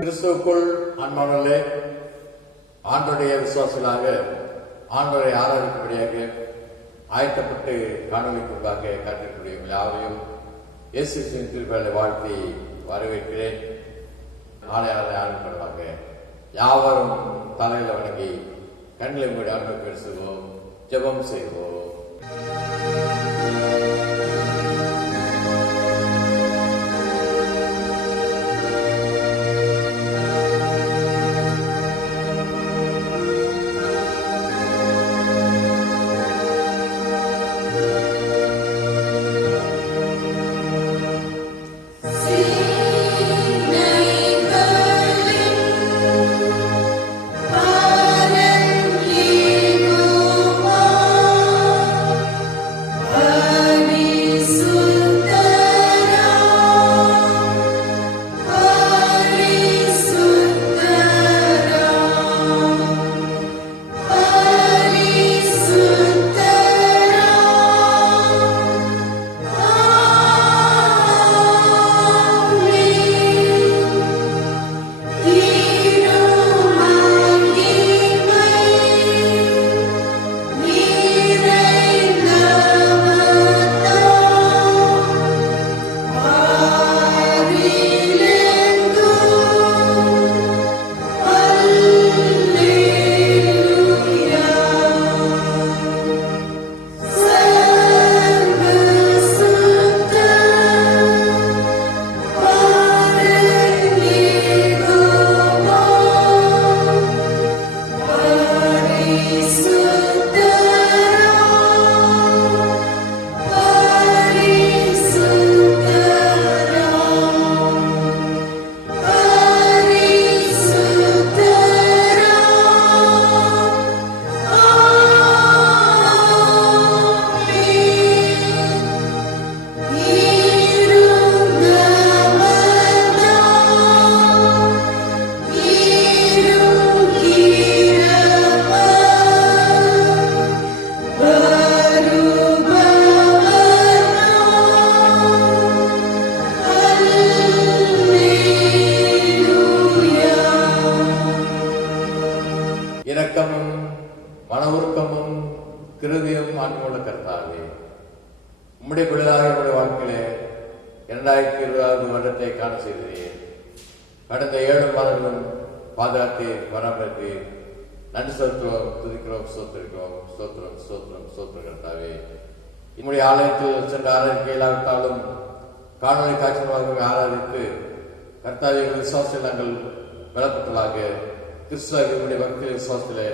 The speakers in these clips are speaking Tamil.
கிறிஸ்துவுக்குள் அன்பானவர்களே, ஆண்டோடைய விசுவாசிகளாக ஆண்டோரை ஆராதிக்கும்படியாக ஆயத்தப்பட்டு காணொலிக்குள்ளாக காத்திருக்கக்கூடிய யாரையும் இயேசு கிறிஸ்துவின் திருப்பெயரை வாழ்த்தி வரவேற்கிறேன். ஆரம்பிப்பதாக யாவரும் தலையில் வணங்கி கண்களை மூடி ஆண்டவர் பேசுவோம், ஜெபம் செய்வோம். இரக்கமும் மன உருக்கமும் கிருபையும் ஆன்மீக கர்த்தாவே, உம்முடைய பிள்ளையாக என்னுடைய வாழ்க்கையிலே 2020 வருடத்தை காண செய்தேன். கடந்த 7 மாதங்களும் பாதுகாத்து பராமரித்து நன்றி செலுத்துவோம், துதிக்கிறோம், சோத்திருக்கிறோம். ஸ்தோத்திரம் ஸ்தோத்திரம் ஸ்தோத்திரம் கர்த்தாவே. என்னுடைய ஆலயத்தில் சென்று ஆராதிக்க இல்லாவிட்டாலும் காணொலி காட்சியாக ஆராதித்து கர்த்தாவே விசுவாசத்தில் நாங்கள் பலப்பட்டதாக கிறிஸ்துவ பக்தி விசுவாசத்திலே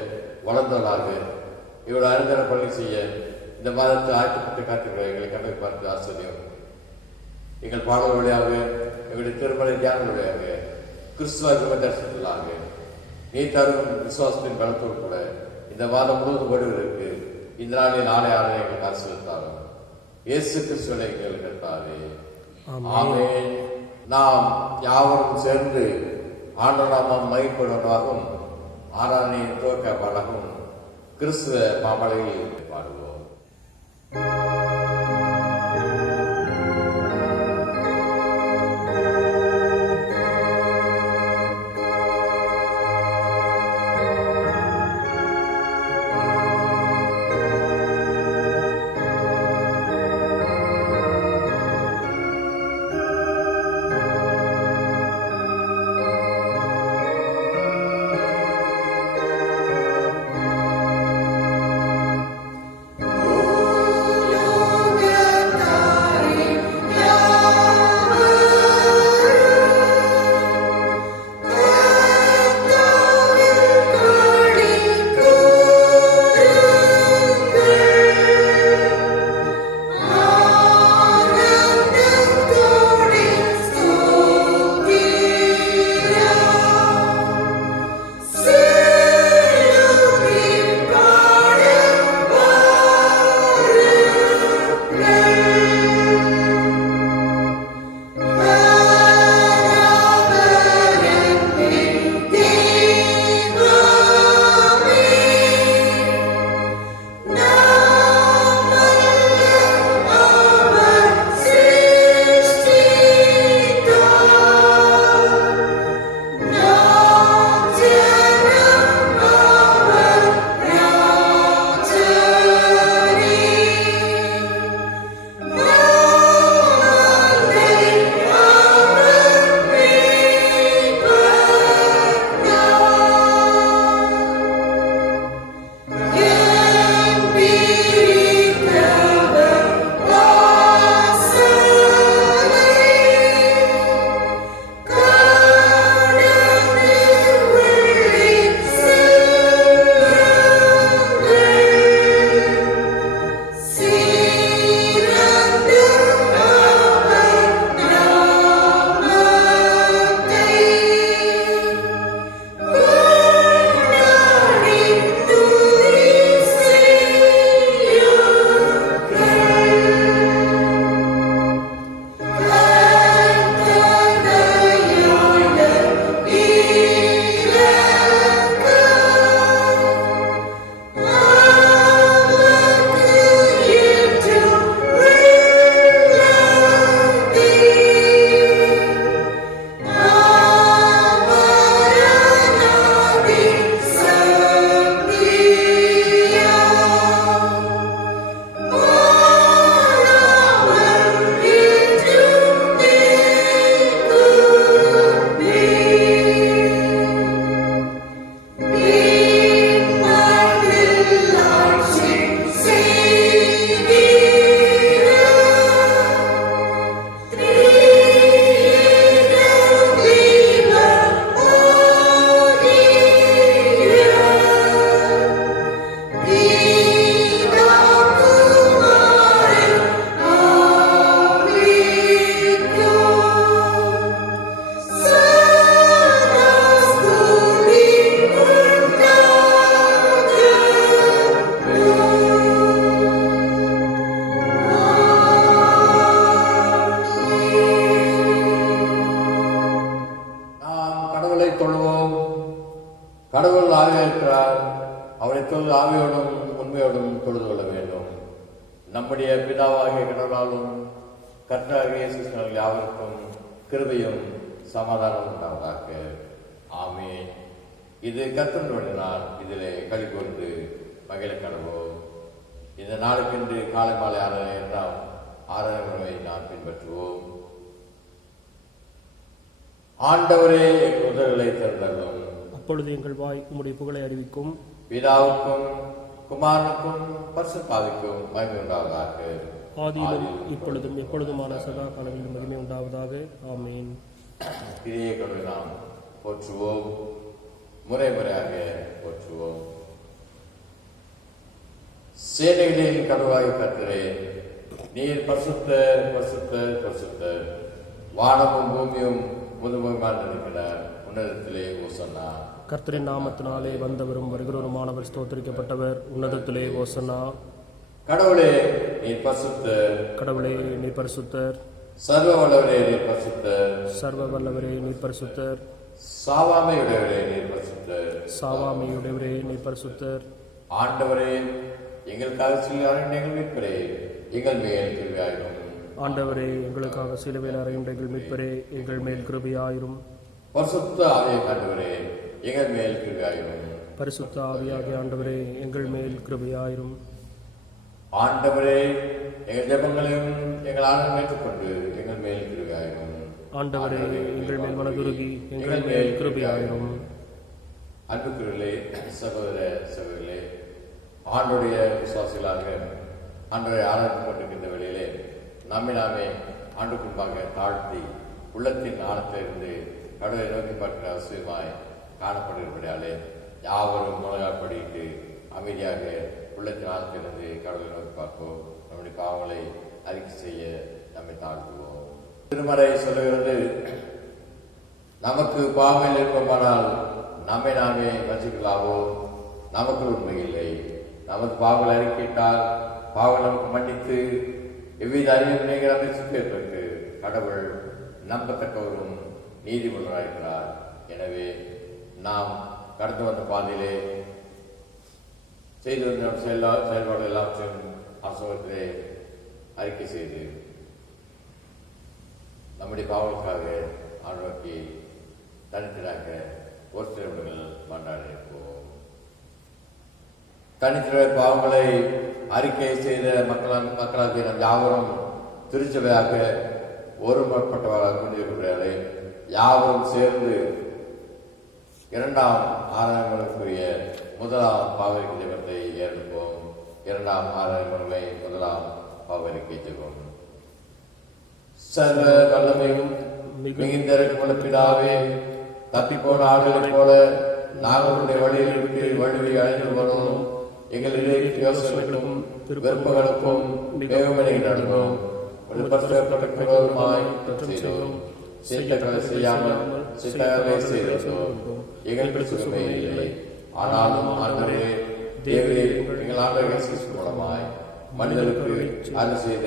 வளர்ந்தவர்களாக இவருடைய அருந்தர பள்ளி செய்ய இந்த மாதத்தில் ஆயத்தப்பட்டு காத்திருக்கிற எங்களை கண்ணை பார்த்து ஆச்சரியம். எங்கள் பாடல் வழியாக எங்களுடைய திருமலை தியான வழியாக கிறிஸ்துவ தரிசனத்திலாக நீ தரும் விசுவாசத்தின் பலத்தோடு கூட இந்த மாதம் முழுவதும் வருவதற்கு இந்த நாளில் நாளை எங்களுக்கு ஆசீர்வதித்தாலும் இயேசு கிறிஸ்துவை எங்கள் கர்த்தாவே. ஆமென். நாம் யாவரும் சேர்ந்து ஆண்டவராமம் மைப்படுவதாகவும் ஆராதனையின் துவக்க பாடகும் கிறிஸ்துவ மாமலையில் பாடுவோம். Oh தொழுவோம். கடவுள் ஆவியாக இருக்கிறார். அவரை தொழுது ஆவியோடும் உண்மையோடும் தொழுது கொள்ள வேண்டும். நம்முடைய பிதாவாகிய கடவுளாலும் கர்த்தராகிய இயேசு கிறிஸ்துவின் யாவருக்கும் கிருபையும் சமாதானம் உண்டாவதாக. ஆமென். இது கர்த்தருடைய நாள். இதிலே களி கொண்டு மகிழ கடவோம். இந்த நாளுக்கென்று காலை மாலை ஆராதனை நாம் பின்பற்றுவோம். ஆண்டவரே எங்கள் உதவிகளை திறந்தருளும். அப்பொழுது எங்கள் வாய் உம்முடைய புகழை அறிவிக்கும். பிதாவுக்கும் குமாரனுக்கும் பரிசுத்த ஆவிக்கும் மகிமை உண்டாவதாக. ஆதியிலும் இப்பொழுதும் எப்பொழுதுமான சதா காலங்களிலும் மகிமை உண்டாவதாக. ஆமேன். கிரியை கொண்டு நாம் போற்றுவோம். முறை முறையாக போற்றுவோம். சேனைகளின் கடவுளாய் கர்த்தரே, நீர் பரிசுத்த பரிசுத்த பரிசுத்த, வானமும் பூமியும் முதுமையுமாய் இருக்கிற உன்னதத்திலே ஓசன்னா. கர்த்தரின் நாமத்தினாலே வந்தவரும் வருகிறவருமானவர் ஸ்தோத்திரிக்கப்பட்டவர். உன்னதத்திலே ஓசன்னா. கடவுளே நீர் பரிசுத்தர். கடவுளே நீர் பரிசுத்தர். சர்வ வல்லவரே நீர் பரிசுத்தர். சர்வ வல்லவரே நீர் பரிசுத்தர். சாவாமையுடையவரே நீர் பரிசுத்தர். சாவாமையுடையவரே நீர் பரிசுத்தர். ஆண்டவரே எங்களுக்காக சிலுவையில் எங்கள் மீட்பரே, எங்கள் மேல் கிருபையாயிரும். ஆண்டவரே எங்களுக்காக சிலுவையில் அறையுண்ட எங்கள் மீட்பரே, எங்கள் மேல் கிருபையாயிரும். பரிசுத்த ஆவியை ஆண்டவரே எங்கள் மேல் கிருபையாயிரும். பரிசுத்த ஆவியாகிய ஆண்டவரே எங்கள் மேல் கிருபையாயிரும். ஆண்டவரே எங்கள் ஜெபங்களையும் எங்கள் ஆனந்தம் ஏற்றுக்கொண்டு எங்கள் மேல் கிருபையாயிரும். ஆண்டவரே எங்கள் மேல் மனதுருகி எங்கள் மேல் கிருபையாயிரும். அன்புக்குரியவர்களே, சகோதர சகோதரிகளே, ஆண்டுடைய விசுவாசிகளாக ஆண்டவரை ஆராய்ந்து கொண்டிருக்கின்ற வேளையிலே நம்மை நாமே ஆண்டு முன்பாக தாழ்த்தி உள்ளத்தின் ஆழத்திலிருந்து கடவுளை நோக்கி பார்க்கிற அவசியமாய் காணப்படுகிறபடியாலே யாவரும் முழங்காற்படியிட்டு அமைதியாக உள்ளத்தின் ஆழத்திலிருந்து கடவுளை நோக்கி பார்ப்போம். நம்முடைய பாவங்களை அறிக்கை செய்ய நம்மை தாழ்த்துவோம். திருமறை சொல்லுகிறது, நமக்கு பாவங்கள் இருப்போமானால் நம்மை நாமே வஞ்சிக்கலாவோ, நமக்கு உண்மை இல்லை. நமது பாவங்களை அறிக்கையிட்டால் பாவங்கள் நமக்கு மன்னித்து எவ்வித அறிவும் நீங்கள் நம்மை சுற்றியிருப்பதற்கு கடவுள் நம்பத்தக்கவரும் நீதிமன்றாயிருக்கிறார். எனவே நாம் கடந்து வந்த பாதையிலே செய்து வந்த செயல்பாடு எல்லாவற்றையும் அரசாங்கத்திலே அறிக்கை செய்து நம்முடைய பாவங்களுக்காக ஆண்டவருக்கு தனித்தராக ஒரு சில விடங்கள் மன்றாடி இருப்போம். தனித்திர பாவங்களை அறிக்கை செய்த மக்களாக நம் யாவரும் திருச்சபையாக ஒருமைப்பட்டவர்களாக கொண்டிருக்கிறார்களே, யாவரும் சேர்ந்து இரண்டாம் ஆராதனைக்குரிய முதலாம் பாவரிக்கை ஜெபத்தை ஏற்போம். இரண்டாம் ஆராதனை முதலாம் பாவரிக்கை ஜெபம். சர்வ வல்லமையும் மிகுந்த பிதாவே, தப்பிப்போன ஆடுகளைப் போல நாங்களுடைய வழியில் விட்டு வழுவி அழைந்து வரும் எங்களுடைய யோசனைகளுக்கும் விருப்பங்களுக்கும் வேகமடைகின்றோம். செய்யாமல் சித்தகவே செய்தோம். எங்களுக்கு சுகமே இல்லை. ஆனாலும் ஆண்டவரே தேவரே எங்கள் ஆண்டவர் மூலமாய் மனிதனுக்கு அது செய்த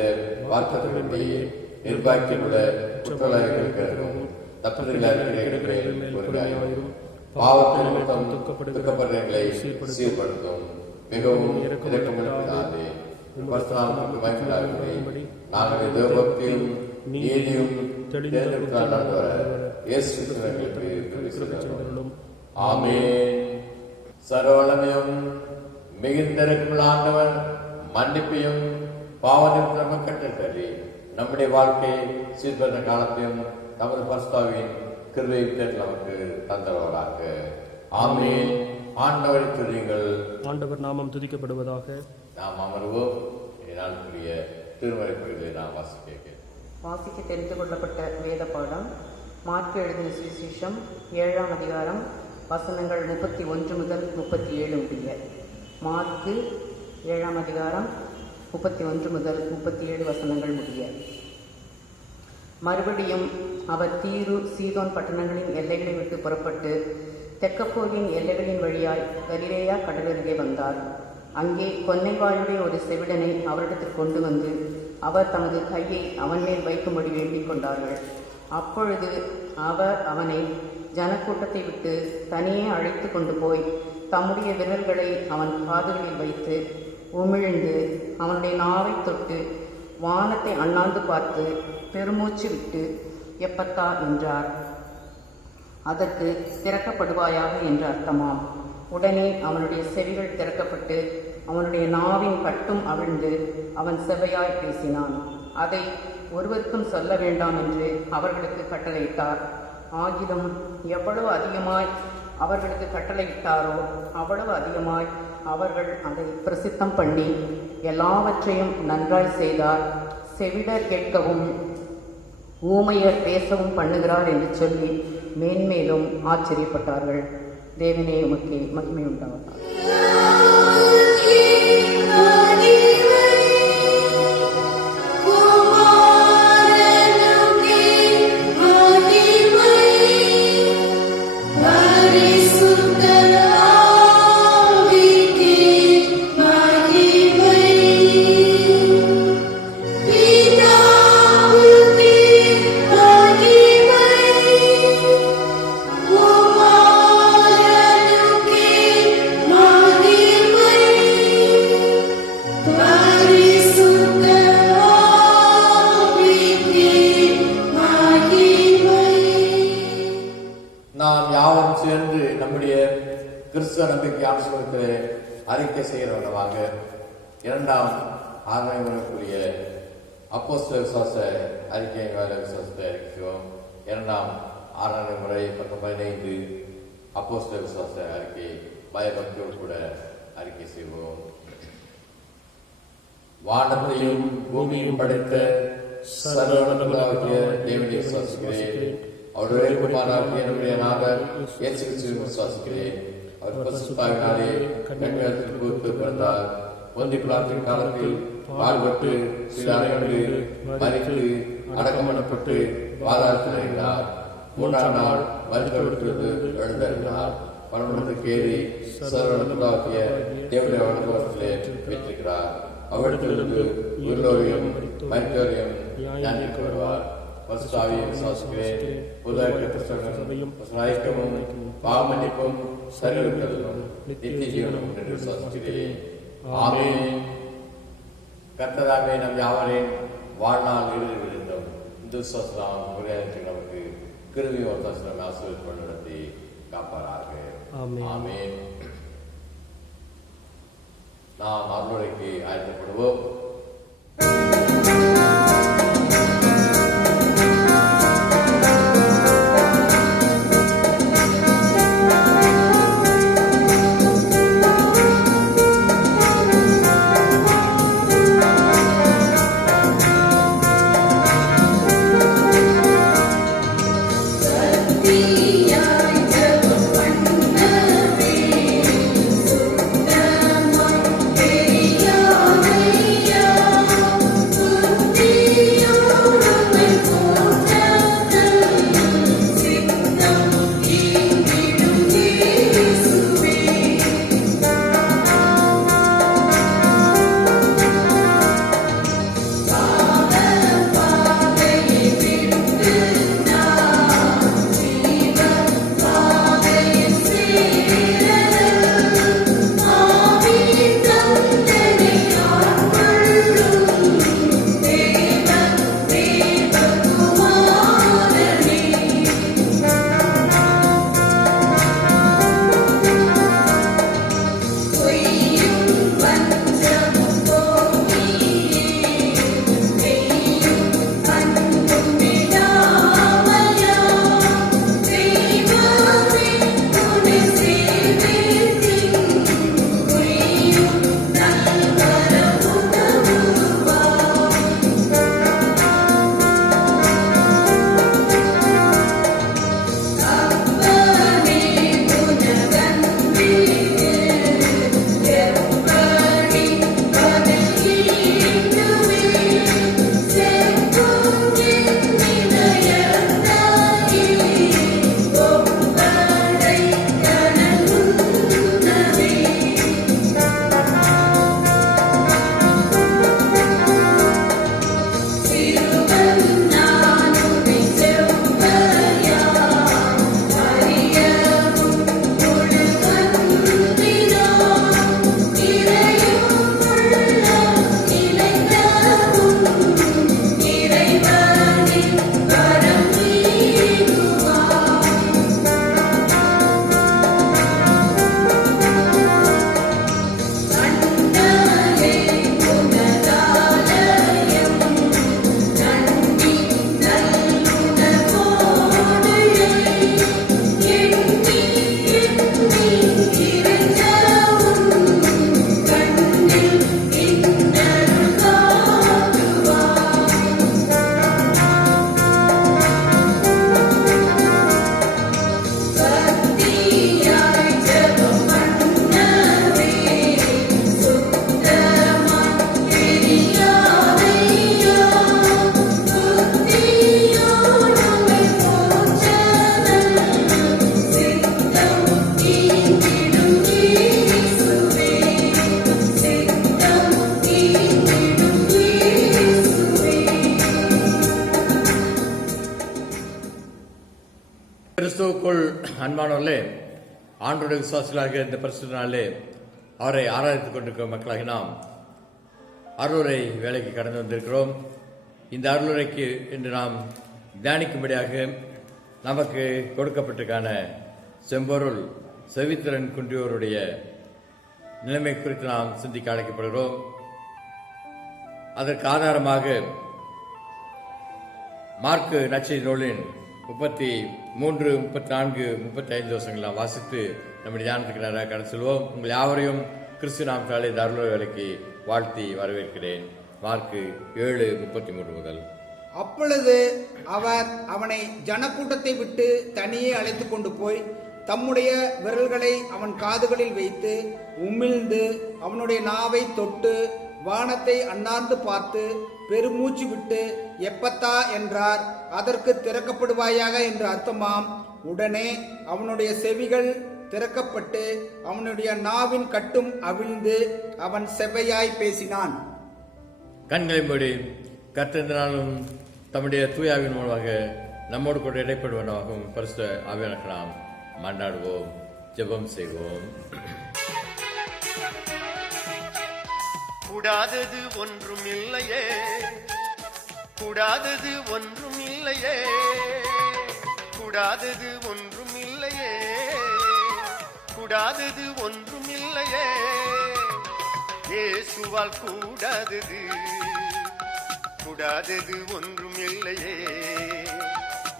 வார்த்தைகளின்படியே நிர்வாகித்துள்ள குற்றவாளிகளுக்கும் பாவத்தை நிமித்தம் துக்கப்படுறங்களை சீர்படுத்தும். மிகவும் இரக்கமுள்ளதாலே நாங்கள் தேவபக்தியும் நீதியும் ஆமென். சர்வவல்லமையும் மிகுந்த ஆண்டவர் மன்னிப்பையும் பாவ நிமித்தம் கட்டளை நம்முடைய வாழ்க்கையை சீர்படுத்த காலத்தையும் நமது பரிசுத்தாவின் கிருபையை நமக்கு தந்தவராக. ஆமென். ஆண்டவரை துதியுங்கள். ஆண்டவர் நாமம் துதிக்கப்படுவதாக. நாம் அமர்வோம். நாளுக்குரிய திருமறை பகுதியை நாம் வாசிக்க தெரிந்து கொள்ளப்பட்ட வேத பாடம் மாற்கு எழுதின சுவிசேஷம் 7ஆம் அதிகாரம் வசனங்கள் 31 முதல் 37 முடிய. மாற்கு 7ஆம் அதிகாரம் 31 முதல் 37 வசனங்கள் முடிய. மறுபடியும் அவர் தீரு சீதோன் பட்டணங்களின் எல்லைகளை விட்டு புறப்பட்டு தெக்கப்போரின் எல்லைகளின் வழியாய் கலிலேயா கடலருகே வந்தார். அங்கே கொன்னைவாளுடைய ஒரு செவிடனை அவரிடத்தில் கொண்டு வந்து அவர் தமது கையை அவன் மேல் வைக்கும்படி வேண்டிக் கொண்டார்கள். அப்பொழுது அவர் அவனை ஜனக்கூட்டத்தை விட்டு தனியே அழைத்து கொண்டு போய் தம்முடைய விரல்களை அவன் காதுகளில் வைத்து உமிழ்ந்து அவனுடைய நாவை தொட்டு வானத்தை அண்ணாந்து பார்த்து பெருமூச்சு விட்டு எப்பத்தா என்றார். அதற்கு திறக்கப்படுவாயாக என்று அர்த்தமாம். உடனே அவனுடைய செவிகள் திறக்கப்பட்டு அவனுடைய நாவின் கட்டும் அவிழ்ந்து அவன் செவ்வையாய் பேசினான். அதை ஒருவருக்கும் சொல்ல வேண்டாம் என்று அவர்களுக்கு கட்டளையிட்டார். ஆகிலும் எவ்வளவு அதிகமாய் அவர்களுக்கு கட்டளையிட்டாரோ அவ்வளவு அதிகமாய் அவர்கள் அதை பிரசித்தம் பண்ணி எல்லாவற்றையும் நன்றாய் செய்தார். செவிடர் கேட்கவும் ஊமையர் பேசவும் பண்ணுகிறார் என்று சொல்லி மேன்மேலும் ஆச்சரியப்பட்டார்கள். தேவனே உமக்கே மகிமை உண்டாவதாக. நாம் யாவரும் சேர்ந்து நம்முடைய கிறிஸ்துவ நம்பிக்கை ஆசிரியத்தை அறிக்கை செய்கிறவனமாக இரண்டாம் ஆராய்வதற்குரிய அப்போஸ்தல விசுவாச அறிக்கை விசுவாசத்தை அறிக்கையோம். இரண்டாம் ஆறாவது முறை 15 அப்போஸ்தல விசுவாச அறிக்கை பயபக்தியோடு கூட அறிக்கை செய்வோம். வானத்தையும் பூமியும் படைத்த சர்வவல்லமையுள்ள தேவனை விசுவாசிக்கிறேன். அவருடைய குமாரனாகிய நம்முடைய நாதர் இயேசு கிறிஸ்துவை விசுவாசிக்கிறேன். அவர் பரிசுத்தாவினாலே கன்னியாத்தில் பூத்து பிறந்தார். பொந்திய பிலாத்தின் காலத்தில் பாடுபட்டு சிலுவையிலே மரித்து அடக்கம் பண்ணப்பட்டு பாதாளத்தில் இறங்கினார். 3ஆம் நாள் மரித்தவர்களுக்கு எழுந்தருளினார். பரமண்டலத்துக்கு ஏறி சர்வவல்லமையுள்ள தேவனுடைய வலதுபுறத்திலே வீற்றிருக்கிறார். அவரிடத்திலிருந்து உயிரோரையும் மரித்தோரையும் ஞானிக்க வருவார். பரிசுத்தாவியை விசுவாசிக்கிறேன். புதுமையும் பாவமன்னிப்பும் சரிவிடுதலும் நித்திய ஜீவனும் என்று விசுவாசிக்கிறேன். ஆமென். கர்த்தராமே நம் யாவரையும் வாழ்நாள் இறுதி விழுந்தோம். இந்த விசுவாசம் குறையாற்றி நமக்கு கிருபை ஒத்தாசனம் ஆசீர்வாதம் நடத்தி காப்பாராக. ஆமென். நாம் அருளுரைக்கு ஆயத்தப்படுவோம். Yeah. கிறிஸ்துவுக்குள் அன்பானவர்களே, ஆண்டவருடைய விசுவாசிகளாக இந்த பரிசுத்த நாளிலே அவரை ஆராதித்துக் கொண்டிருக்கிற மக்களாகி நாம் அருளுரை வேலைக்கு கடந்து வந்திருக்கிறோம். இந்த அருளுரைக்கு இன்று நாம் தியானிக்கும்படியாக நமக்கு கொடுக்கப்பட்டிருக்கான செம்பொருள் செவித்திறன் குன்றியோருடைய நிலைமை குறித்து நாம் சிந்திக்க அழைக்கப்படுகிறோம். அதற்கு ஆதாரமாக மார்க்கு நற்செய்தி நூலின் 33, 34, 35 வருஷங்கள் நாம் வாசித்து நம்முடைய தியானத்துக்கு நேராக கடந்து செல்வோம். உங்கள் யாவரையும் கிறிஸ்து நாமத்தாலே இந்த அருளுரை வேலைக்கு வாழ்த்தி வரவேற்கிறேன். மார்க்கு 7:33 முதல். அப்பொழுது அவர் அவனை ஜனக்கூட்டத்தை விட்டு தனியே அழைத்து கொண்டு போய் தம்முடைய விரல்களை அவன் காதுகளில் வைத்து உமிழ்ந்து அவனுடைய நாவை தொட்டு வானத்தை அண்ணாந்து பார்த்து பெருமூச்சு விட்டு எப்பத்தா என்றார். அதற்கு திறக்கப்படுவாயாக என்று அர்த்தமாம். உடனே அவனுடைய செவிகள் திறக்கப்பட்டு அவனுடைய நாவின் கட்டும் அவிழ்ந்து அவன் செவ்வையாய் பேசினான். கண்களை மூடி கர்த்தரினாலும் தம்முடைய தூயாவின் மூலமாக நம்மோடு கூட இடைப்படுவனாகவும் பரிசுத்த ஆவியானவருக்கு நாம் மன்றாடுவோம், ஜெபம் செய்வோம். கூடாதது ஒன்றும் இல்லையே, கூடாதது ஒன்றும் இல்லையே, கூடாதது ஒன்றும் இல்லையே, கூடாதது ஒன்றும் இல்லையே, இயேசுவால் கூடாதது, கூடாதது ஒன்றும் இல்லையே,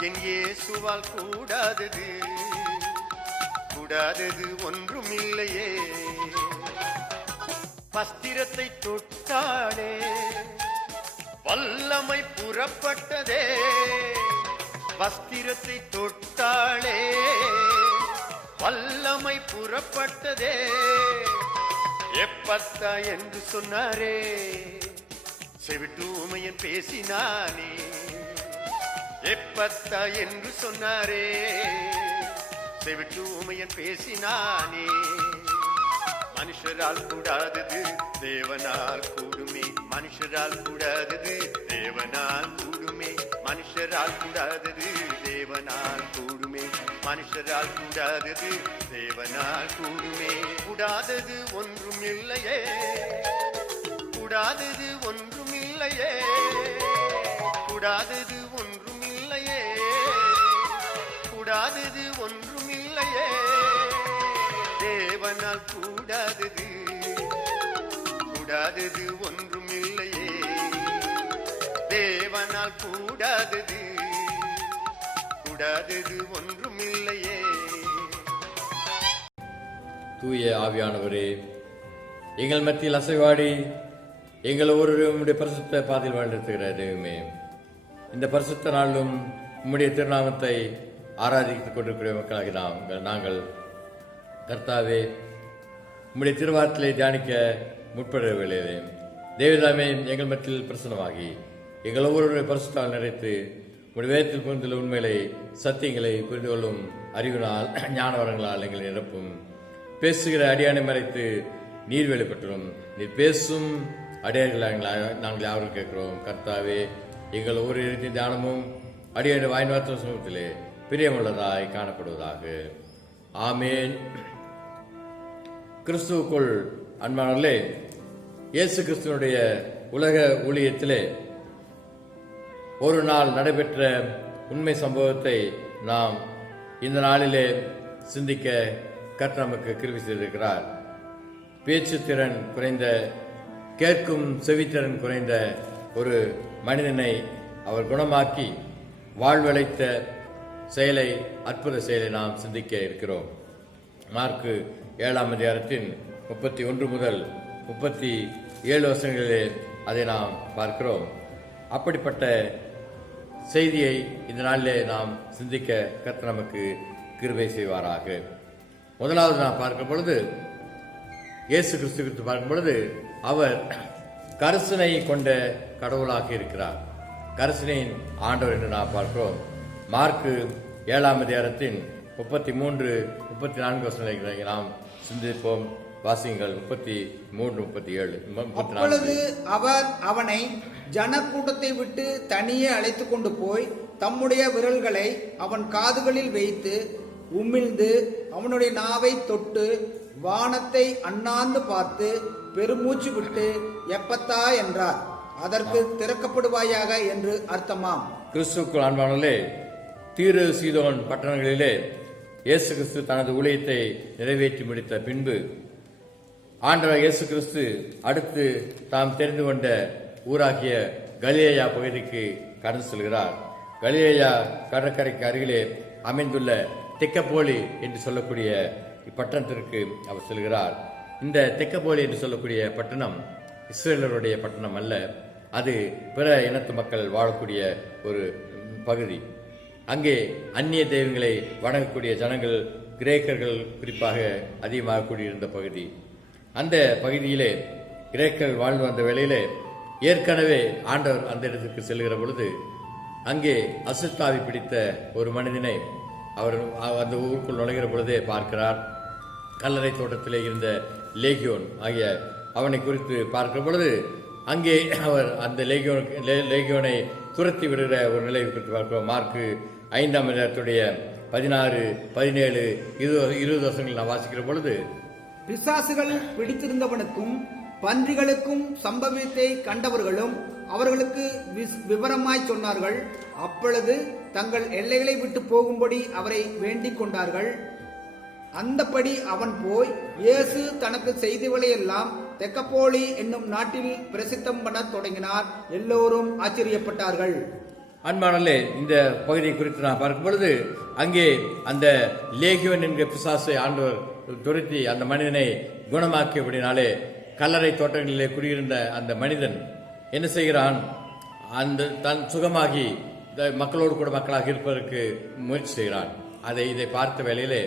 என் இயேசுவால் கூடாதது, கூடாதது ஒன்றும் இல்லையே. வஸ்திரத்தை தொட்டாடே வல்லமை புறப்பட்டதே, வஸ்திரத்தை தொட்டாளே வல்லமை புறப்பட்டதே. எப்பத்தா என்று சொன்னாரே, செவிட்டூமையன் பேசினானே. எப்பத்தா என்று சொன்னாரே, செவிட்டூமையன் பேசினானே. மனுஷரால் கூடாதது தேவனால் கூடுமே, மனுஷரால் கூடாதது தேவனால் கூடுமே, மனுஷரால் கூடாதது தேவனால் கூடுமே, மனுஷரால் கூடாதது தேவனால் கூடுமே. கூடாதது ஒன்றும் இல்லையே, கூடாதது ஒன்றும் இல்லையே, கூடாதது ஒன்றும் இல்லையே, கூடாதது ஒன்றும் இல்லையே, தேவனால் கூடாதது, கூடாதது ஒன்றும் இல்லையே, தேவனால் கூடாதது, கூடாதது ஒன்றும் இல்லையே. தூய ஆவியானவரே, எங்கள் மத்தியில் அசைவாடி எங்கள் ஒவ்வொருவரையும் உம்முடைய பரிசுத்த பாதையில் வாழ்ந்திருக்கிற தெய்வமே, இந்த பரிசுத்த நாளிலும் உம்முடைய திருநாமத்தை ஆராதித்துக் கொண்டிருக்கிற மக்களாகி நாங்கள் கர்த்தாவே, உம்முடைய திருவாரத்திலே தியானிக்க முற்படுகிற வேளையிலே தேவதாமே எங்கள் மத்தியில் பிரசன்னமாகி எங்கள் ஒவ்வொருவருடைய பரிசுத்தால் நிறைத்து உம்முடைய வேதத்தில் புரிந்துள்ள உண்மைகளை சத்தியங்களை புரிந்து கொள்ளும் அறிவினால் ஞானவரங்களால் எங்களை நிரப்பும். பேசுகிற அடியானை மறைத்து நீர் வெளிப்பட்டுரும். நீர் பேசும் அடியார்களாக நாங்கள் யாரும் கேட்கிறோம். கர்த்தாவே, எங்கள் ஒவ்வொரு இடத்தின் தியானமும் அடியாருடைய வாய்நாத்த சமூகத்திலே பிரியமுள்ளதாய் காணப்படுவதாக. ஆமேன். கிறிஸ்துவுக்குள் அன்பானவர்களே, இயேசு கிறிஸ்துவனுடைய உலக ஊழியத்திலே ஒரு நாள் நடைபெற்ற உண்மை சம்பவத்தை நாம் இந்த நாளிலே சிந்திக்க கர்த்தர் நமக்கு கிருபை செய்திருக்கிறார். பேச்சு திறன் குறைந்த, கேட்கும் செவித்திறன் குறைந்த ஒரு மனிதனை அவர் குணமாக்கி வாழ்வழைத்த செயலை, அற்புத செயலை நாம் சிந்திக்க இருக்கிறோம். மார்க்கு 7ஆம் அதிகாரத்தின் 31 முதல் 37 வருஷங்களிலே அதை நாம் பார்க்கிறோம். அப்படிப்பட்ட செய்தியை இந்த நாளிலே நாம் சிந்திக்க கர்த்தர் நமக்கு கிருபை செய்வாராக. முதலாவது நாம் பார்க்கும் பொழுது, இயேசு கிறிஸ்து குறித்து பார்க்கும் பொழுது, அவர் கரிசனை கொண்ட கடவுளாக இருக்கிறார். கரிசனையின் ஆண்டவர் என்று நாம் பார்க்கிறோம். மார்க்கு 7ஆம் அதிகாரத்தின் 33, 34 வசனங்களை நாம் சிந்திப்போம். வாசியுங்கள். 33, 37, 34. அப்பொழுது அவர் அவனை ஜனக்கூட்டத்தை விட்டு தனியே அழைத்து கொண்டு போய் தம்முடைய விரல்களை அவன் காதுகளில் வைத்து உமிழ்ந்து அவனுடைய நாவை தொட்டு வானத்தை அண்ணாந்து பார்த்து பெருமூச்சு விட்டு எப்பத்தா என்றார். அதற்கு திறக்கப்படுவாயாக என்று அர்த்தமாம். கிறிஸ்துக்குள் அன்பானவர்களே, தீரு சீதோன் பட்டணங்களிலே இயேசு கிறிஸ்து தனது ஊழியத்தை நிறைவேற்றி முடித்த பின்பு ஆண்டவர் இயேசு கிறிஸ்து அடுத்து தாம் தெரிந்து கொண்ட ஊராகிய கலிலேயா பகுதிக்கு கடந்து செல்கிறார். கலிலேயா கடற்கரைக்கு அருகிலே அமைந்துள்ள தெக்கப்போலி என்று சொல்லக்கூடிய இப்பட்டணத்திற்கு அவர் செல்கிறார். இந்த தெக்கப்போலி என்று சொல்லக்கூடிய பட்டணம் இஸ்ரேலருடைய பட்டணம் அல்ல, அது பிற இனத்து மக்கள் வாழக்கூடிய ஒரு பகுதி. அங்கே அந்நிய தெய்வங்களை வணங்கக்கூடிய ஜனங்கள் கிரேக்கர்கள் குறிப்பாக அதிகமாக கூடியிருந்த பகுதி. அந்த பகுதியிலே கிரேக்கர்கள் வாழ்ந்து வந்த வேளையிலே ஏற்கனவே ஆண்டவர் அந்த இடத்துக்கு செல்கிற பொழுது அங்கே அசுத்தாவி பிடித்த ஒரு மனிதனை அவர் அந்த ஊருக்குள் நுழைகிற பொழுதே பார்க்கிறார். கல்லறை தோட்டத்திலே இருந்த லேகியோன் ஆகிய அவனை குறித்து பார்க்கிற பொழுது அங்கே அவர் அந்த லேகியோனை துரத்தி விடுகிற ஒரு நிலை குறித்து பார்க்கிறோம். மார்க்கு 5ஆம் அதிகாரத்துடைய 16, 17, 20 வருஷங்கள் நான் வாசிக்கிற பொழுது பிசாசுகள் பிடித்திருந்தவனுக்கும் பன்றிகளுக்கும் சம்பவத்தை கண்டவர்களும் அவர்களுக்கு விவரமாய் சொன்னார்கள். அப்பொழுது தங்கள் எல்லைகளை விட்டு போகும்படி அவரை வேண்டிக் கொண்டார்கள். அந்தபடி அவன் போய் இயேசு தனக்கு செய்திகளை எல்லாம் தெக்கப்போலி என்னும் நாட்டில் பிரசித்தம் பண்ண தொடங்கினார். எல்லோரும் ஆச்சரியப்பட்டார்கள். அன்பானே, இந்த பகுதியை குறித்து நான் பார்க்கும் பொழுது அங்கே அந்த லேகியோன் என்கிற பிசாசை ஆண்டவர் துரத்தி அந்த மனிதனை குணமாக்கியபடினாலே கல்லறை தோட்டங்களிலே குடியிருந்த அந்த மனிதன் என்ன செய்கிறான்? அந்த தன் சுகமாகி மக்களோடு கூட மக்களாக இருப்பதற்கு முயற்சி செய்கிறான். இதை பார்த்த வேளையிலே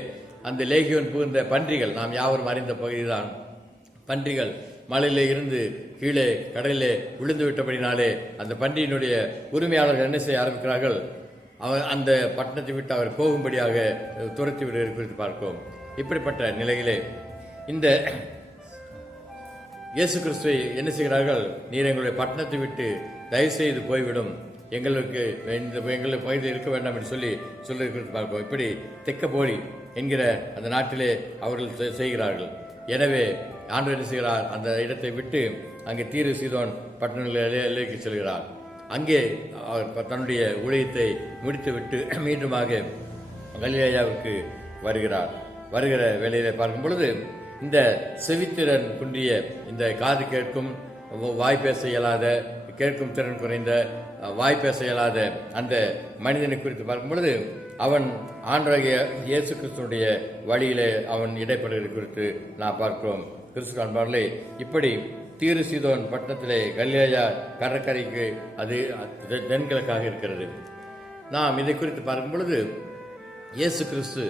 அந்த லேகியோன் புகுந்த பன்றிகள், நாம் யாவரும் அறிந்த பகுதிதான், பன்றிகள் மலையிலே இருந்து கீழே கடலிலே விழுந்து விட்டபடினாலே அந்த பன்றியினுடைய உரிமையாளர்கள் என்ன செய்ய ஆரம்பிக்கிறார்கள்? அவர் அந்த பட்டணத்தை விட்டு அவர் போகும்படியாக துரத்தி விடுவது குறித்து பார்க்கிறோம். இப்படிப்பட்ட நிலையிலே இந்த இயேசு கிறிஸ்துவை என்ன செய்கிறார்கள்? நீர் எங்களுடைய பட்டணத்தை விட்டு தயவு செய்து போய்விடும், எங்களுக்கு எங்களுடைய பகுதியில் இருக்க வேண்டாம் என்று சொல்லி குறித்து பார்ப்போம். இப்படி தெக்கப்போலி என்கிற அந்த நாட்டிலே அவர்கள் செய்கிறார்கள். எனவே ஆண்டவர் என்ன செய்கிறார்? அந்த இடத்தை விட்டு அங்கே தீரு சீதோன் பட்டணங்களுக்கு செல்கிறார். அங்கே அவர் தன்னுடைய ஊழியத்தை முடித்துவிட்டு மீண்டுமாக கலிலேயாவுக்கு வருகிறார். வருகிற வேளையிலே பார்க்கும் பொழுது இந்த செவித்திறன் குன்றிய, இந்த காது கேட்கும் வாய் பேச இயலாத, கேட்கும் திறன் குறைந்த, வாய் பேச இயலாத அந்த மனிதனை குறித்து பார்க்கும் பொழுது அவன் ஆண்டவராகிய இயேசு கிறிஸ்துடைய வழியிலே அவன் இடைப்படுகிறது குறித்து நான் பார்க்கிறோம். கிறிஸ்து அன்பார்களே, இப்படி தீரு சீதோன் பட்டணத்திலே கலிலேயா கடற்கரைக்கு அது தென்கிழக்காக இருக்கிறது. நாம் இதை குறித்து பார்க்கும் பொழுது இயேசு கிறிஸ்து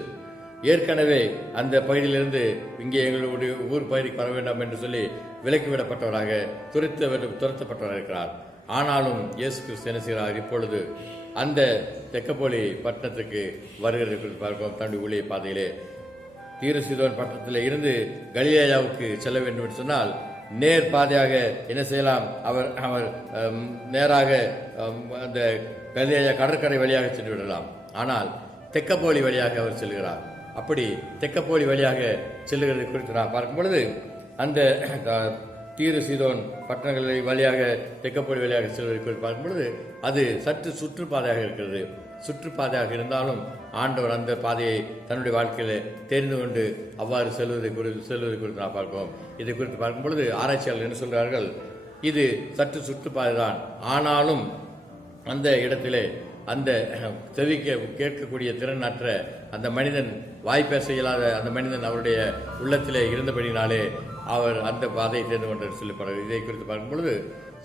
ஏற்கனவே அந்த பகுதியிலிருந்து இங்கே எங்களுடைய ஊர் பகுதிக்கு வர வேண்டாம் என்று சொல்லி விலக்கிவிடப்பட்டவராக துரத்தப்பட்டவராக இருக்கிறார். ஆனாலும் இயேசு கிறிஸ்து என்ன செய்கிறார்? இப்பொழுது அந்த தெக்கப்போலி பட்டணத்துக்கு வருகிறது குறித்து பார்க்கிறோம். தன்னுடைய ஊழிய பாதையிலே தீரு சீதோன் பட்டணத்தில் இருந்து கலிலேயாவுக்கு செல்ல வேண்டும் என்று சொன்னால் நேர் பாதையாக என்ன செய்யலாம்? அவர் நேராக அந்த கலிலேயா கடற்கரை வழியாக சென்று விடலாம். ஆனால் தெக்கப்போலி வழியாக அவர் செல்கிறார். அப்படி தெக்கப்போலி வழியாக செல்லுகிறது குறித்து நான் பார்க்கும் பொழுது அந்த தீரு சீதோன் பட்டணங்களை வழியாக தெக்கப்போலி வழியாக செல்வதை குறித்து பார்க்கும் பொழுது அது சற்று சுற்றுப்பாதையாக இருக்கிறது. சுற்றுப்பாதையாக இருந்தாலும் ஆண்டவர் அந்த பாதையை தன்னுடைய வாழ்க்கையில தெரிந்து கொண்டு அவ்வாறு செல்வதை குறித்து நான் பார்க்கிறோம். இதை குறித்து பார்க்கும் பொழுது ஆராய்ச்சியாளர்கள் என்ன சொல்கிறார்கள்? இது சற்று சுற்றுப்பாதை தான், ஆனாலும் அந்த இடத்திலே அந்த கேட்கக்கூடிய திறனற்ற அந்த மனிதன், வாய் பேச இயலாத அந்த மனிதன் அவருடைய உள்ளத்திலே இருந்தபடினாலே அவர் அந்த பாதையை தேர்ந்து கொண்டு சொல்லப்படுகிறது. இதை குறித்து பார்க்கும் பொழுது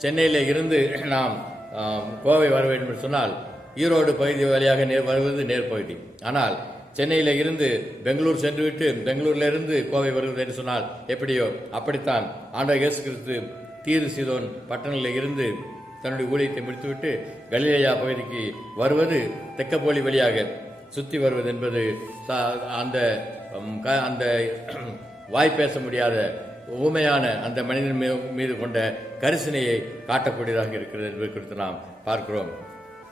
சென்னையில இருந்து நாம் கோவை வர வேண்டும் என்று சொன்னால் ஈரோடு பகுதி வழியாக வருவது நேர்பகுதி. ஆனால் சென்னையில இருந்து பெங்களூர் சென்றுவிட்டு பெங்களூர்ல இருந்து கோவை வருவது என்று சொன்னால் எப்படியோ அப்படித்தான் ஆண்டவர் இயேசு கிறிஸ்து தீரு சீதோன் பட்டணங்களில் இருந்து தன்னுடைய ஊழியத்தை முடித்துவிட்டு கலிலேயா பகுதிக்கு வருவது தெக்கப்போலி வழியாக சுற்றி வருவது என்பது அந்த அந்த வாய் பேச முடியாத ஊமையான அந்த மனிதன் மீது கொண்ட கரிசனையை காட்டக்கூடியதாக இருக்கிறது என்பதை குறித்து நாம் பார்க்கிறோம்.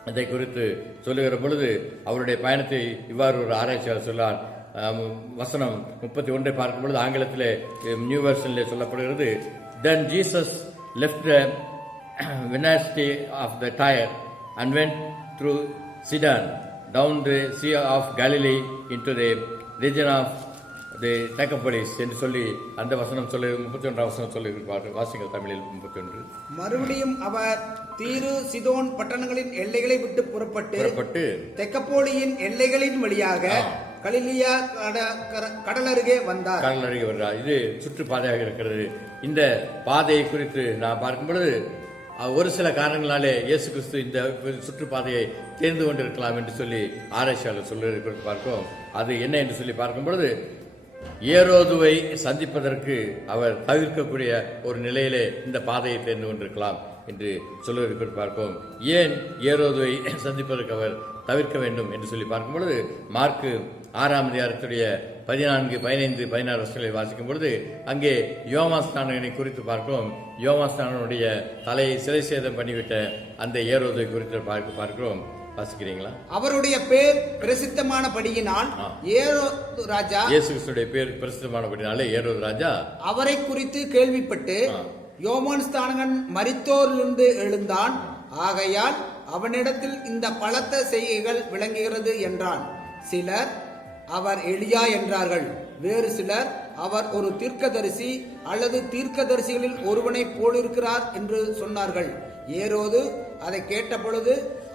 அதை குறித்து சொல்லுகிற பொழுது அவருடைய பயணத்தை இவ்வாறு ஒரு ஆராய்ச்சியாளர் சொல்லார். வசனம் 31 பார்க்கும் பொழுது ஆங்கிலத்திலே நியூ வெர்ஷனிலே சொல்லப்படுகிறது, Then Jesus left the vicinity of the Tyre and went through Sidon down the Sea of Galilee into the region of the Decapolis என்று சொல்லி அந்த வசனம் சொல்லி 31 வசனம் சொல்லி வாசிங்கள் தமிழில் 31. மறுபடியும் அவர் தீரு சிதோன் பட்டணங்களின் எல்லைகளை விட்டு புறப்பட்டு தெக்கப்போலியின் எல்லைகளின் வழியாக கலிலியா கடல் அருகே வந்தார். கடல் அருகே வந்தார். இது சுற்றுப்பாதையாக இருக்கிறது. இந்த பாதையை குறித்து நான் பார்க்கும் பொழுது ஒரு சில காரணங்களாலே இயேசு கிறிஸ்து இந்த சுற்றுப்பாதையை தேர்ந்து கொண்டிருக்கலாம் என்று சொல்லி ஆராய்ச்சியாளர் சொல்வதை குறித்து பார்க்கிறோம். அது என்ன என்று சொல்லி பார்க்கும் பொழுது ஏரோதுவை சந்திப்பதற்கு அவர் தவிர்க்கக்கூடிய ஒரு நிலையிலே இந்த பாதையை தேர்ந்து கொண்டிருக்கலாம் என்று சொல்வதை குறித்து பார்ப்போம். ஏன் ஏரோதுவை சந்திப்பதற்கு அவர் தவிர்க்க வேண்டும் என்று சொல்லி பார்க்கும் பொழுது மார்க்கு 6ஆம் அதிகாரத்துடைய 14, 15, 16 வருஷங்களை வாசிக்கும் பொழுது அங்கே யோவான்ஸ்நானனை குறித்து பார்க்கிறோம். யோவான்ஸ்நானனுடைய தலையை சிறை சேதம் பண்ணிவிட்ட அந்த ஏரோதுவை குறித்து பார்க்கிறோம். வாசிக்கிறீங்களா? அவருடைய பேர் பிரசித்தமானபடியினால் ஏரோது ராஜா, இயேசு கிறிஸ்துவின் பேர் பிரசித்தமானபடினாலே ஏரோது ராஜா அவரை குறித்து கேள்விப்பட்டு யோவான்ஸ்நானன் மரித்தோரிலிருந்து எழுந்தான், ஆகையால் அவனிடத்தில் இந்த பலத்த செய்கைகள் விளங்குகிறது என்றான். சிலர் அவர் எலியா என்றார்கள், வேறு சிலர் அவர் ஒரு தீர்க்கதரிசி அல்லது தீர்க்கதரிசிகளில் ஒருவனை போலிருக்கிறார் என்று சொன்னார்கள். ஏரோது அதை கேட்ட பொழுது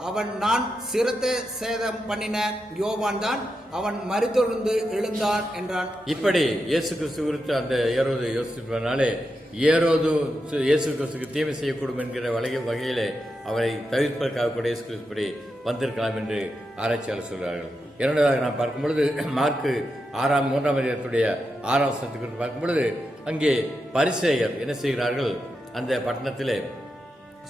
அவன், நான் சிரத்த சேதம் பண்ணின யோவான் தான், அவன் மரித்தொழுந்து எழுந்தான் என்றான். இப்படி இயேசு கிறிஸ்து குறித்து அந்த ஏரோது யோசிப்பதனாலே ஏரோது இயேசு கிறிஸ்துக்கு தீமை செய்யக்கூடும் என்கிற வகையிலே அவரை தவிர்ப்பதற்காக கூட இயேசு கிறிஸ்து வந்திருக்கலாம் என்று ஆராய்ச்சியாளர் சொல்கிறார்கள். இரண்டாவதாக நாம் பார்க்கும் பொழுது மார்க்கு 3ஆம் அதிகாரத்துடைய 6ஆம் வசனத்தை குறித்து பார்க்கும் பொழுது அங்கே பரிசேயர் என்ன செய்கிறார்கள், அந்த பட்டணத்திலே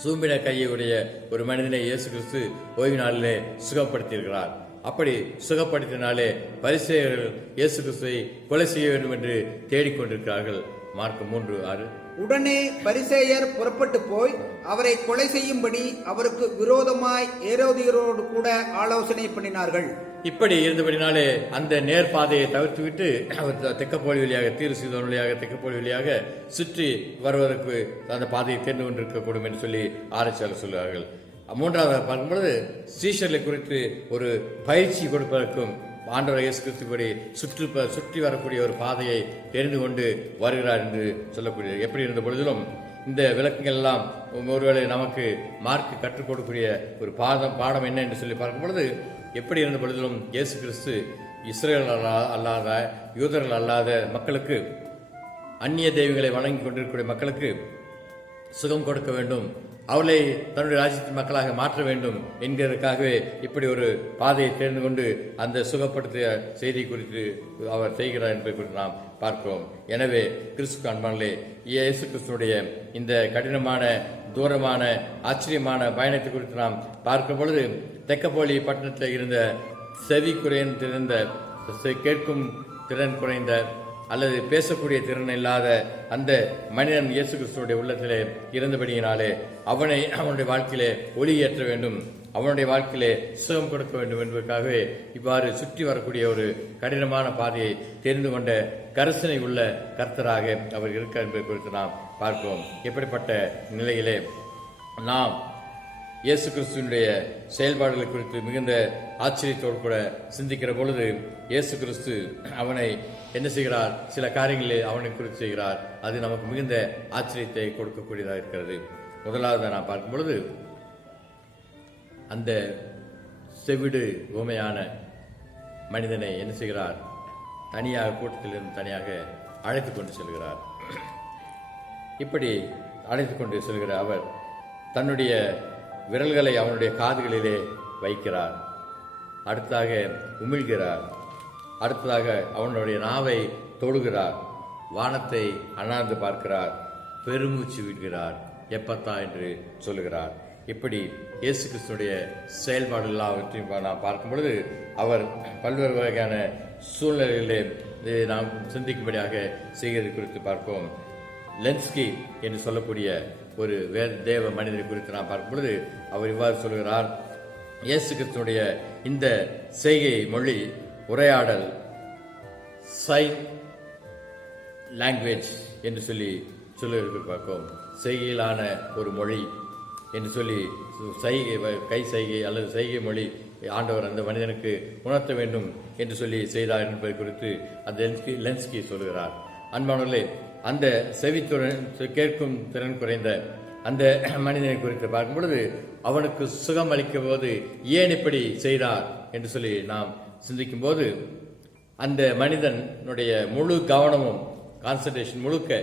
சூம்பின கையுடைய ஒரு மனிதனை இயேசு கிறிஸ்து ஓய்வு நாளிலே சுகப்படுத்தியிருக்கிறார். அப்படி சுகப்படுத்தினாலே பரிசேயர்கள் இயேசு கிறிஸ்துவை கொலை செய்ய வேண்டும் என்று தேடிக்கொண்டிருக்கிறார்கள். மார்க் 3:6. உடனே பரிசேயர் புறப்பட்டு போய் அவரை கொலை செய்யும்படி அவருக்கு விரோதமாய் ஏரோதியரோடு கூட ஆலோசனை பண்ணினார்கள். இப்படி இருந்தபடினாலே அந்த நேர்பாதையை தவிர்த்துவிட்டு அவர் தெக்கப்போலி வழியாக, தீரு சீதோன் வழியாக, தெக்கப்போலி வழியாக சுற்றி வருவதற்கு அந்த பாதையை தேர்ந்து கொண்டிருக்கக்கூடும் என்று சொல்லி ஆராய்ச்சியாளர் சொல்கிறார்கள். மூன்றாவது பார்க்கும்பொழுது சீஷர்களை குறித்து ஒரு பயிற்சி கொடுப்பதற்கும் ஆண்டவர் இயேசு கிறிஸ்துபடி சுற்றி வரக்கூடிய ஒரு பாதையை தெரிந்து கொண்டு வருகிறார் என்று சொல்லக்கூடிய எப்படி இருந்த பொழுதிலும் இந்த விளக்கங்கள் எல்லாம் ஒருவேளை நமக்கு மார்க்கு கற்றுக் கொடுக்கக்கூடிய ஒரு பாடம் என்ன என்று சொல்லி பார்க்கும் பொழுது எப்படி இருந்த பொழுதிலும் இயேசு கிறிஸ்து இஸ்ரேல் அல்லாத யூதர்கள் அல்லாத மக்களுக்கு, அந்நிய தெய்வங்களை வணங்கி கொண்டிருக்கக்கூடிய மக்களுக்கு சுகம் கொடுக்க வேண்டும், அவளை தன்னுடைய ராஜ்யத்தின் மக்களாக மாற்ற வேண்டும் என்கிறதுக்காகவே இப்படி ஒரு பாதையை தேர்ந்து கொண்டு அந்த சுகப்படுத்திய செய்தி குறித்து அவர் செய்கிறார் என்பதை குறித்து நாம் பார்க்கிறோம். எனவே கிறிஸ்துக்கு அன்பானே, இயேசு கிறிஸ்துடைய இந்த கடினமான, தூரமான, ஆச்சரியமான பயணத்தை குறித்து நாம் பார்க்கும் பொழுது தெக்கப்போலி பட்டணத்தில் இருந்த செவி குறைந்த, கேட்கும் திறன் குறைந்த அல்லது பேசக்கூடிய திறன் இல்லாத அந்த மனிதன் இயேசு கிறிஸ்துடைய உள்ளத்திலே இருந்தபடியினாலே அவனுடைய வாழ்க்கையிலே ஒளி ஏற்ற வேண்டும், அவனுடைய வாழ்க்கையிலே சுகம் கொடுக்க வேண்டும் என்பதற்காகவே இவ்வாறு சுற்றி வரக்கூடிய ஒரு கடினமான பாதையை தெரிந்து கொண்ட கரிசனை உள்ள கர்த்தராக அவர் இருக்கார் என்பதை குறித்து நாம் பார்க்கிறோம். எப்படிப்பட்ட நிலையிலே நாம் இயேசு கிறிஸ்துவனுடைய செயல்பாடுகளை குறித்து மிகுந்த ஆச்சரியத்தோடு கூட சிந்திக்கிற பொழுது இயேசு கிறிஸ்து அவனை என்ன செய்கிறார், சில காரியங்களை அவனை குறித்து செய்கிறார். அது நமக்கு மிகுந்த ஆச்சரியத்தை கொடுக்கக்கூடியதாக இருக்கிறது. முதலாவது நான் பார்க்கும் பொழுது அந்த செவிடு ஊமையான மனிதனை என்ன செய்கிறார், தனியாக கூட்டத்திலிருந்து தனியாக அழைத்து கொண்டு செல்கிறார். இப்படி அழைத்து கொண்டு செல்கிற அவர் தன்னுடைய விரல்களை அவனுடைய காதுகளிலே வைக்கிறார். அடுத்ததாக உமிழ்கிறார். அடுத்ததாக அவனுடைய நாவை தொடுகிறார். வானத்தை அண்ணாந்து பார்க்கிறார். பெருமூச்சு விடுகிறார். எப்பத்தா என்று சொல்லுகிறார். இப்படி இயேசு கிறிஸ்துடைய செயல்பாடு எல்லாவற்றையும் நாம் பார்க்கும் பொழுது அவர் பல்வேறு வகையான சூழ்நிலைகளிலே நாம் சிந்திக்கும்படியாக செய்கிறது குறித்து பார்ப்போம். லென்ஸ்கி என்று சொல்லக்கூடிய ஒரு தேவ மனிதனை குறித்து நாம் பார்க்கும் பொழுது அவர் இவ்வாறு சொல்கிறார், இயேசு கிறிஸ்துனுடைய இந்த செய்கை மொழி உரையாடல் சைன் லாங்குவேஜ் என்று சொல்லுவதற்கு பார்க்கும் செய்கையிலான ஒரு மொழி என்று சொல்லி கை செய்கை அல்லது செய்கை மொழி ஆண்டவர் அந்த மனிதனுக்கு உணர்த்த வேண்டும் என்று சொல்லி செய்தார் என்பதை குறித்து அந்த லென்ஸ்கி சொல்கிறார். அன்பானவர்களே, அந்த செவித்துடன் கேட்கும் திறன் குறைந்த அந்த மனிதனை குறித்து பார்க்கும் பொழுது அவனுக்கு சுகம் அளிக்கும் போது ஏன் இப்படி செய்தார் என்று சொல்லி நாம் சிந்திக்கும் போது அந்த மனிதனுடைய முழு கவனமும் கான்சன்ட்ரேஷன் முழுக்க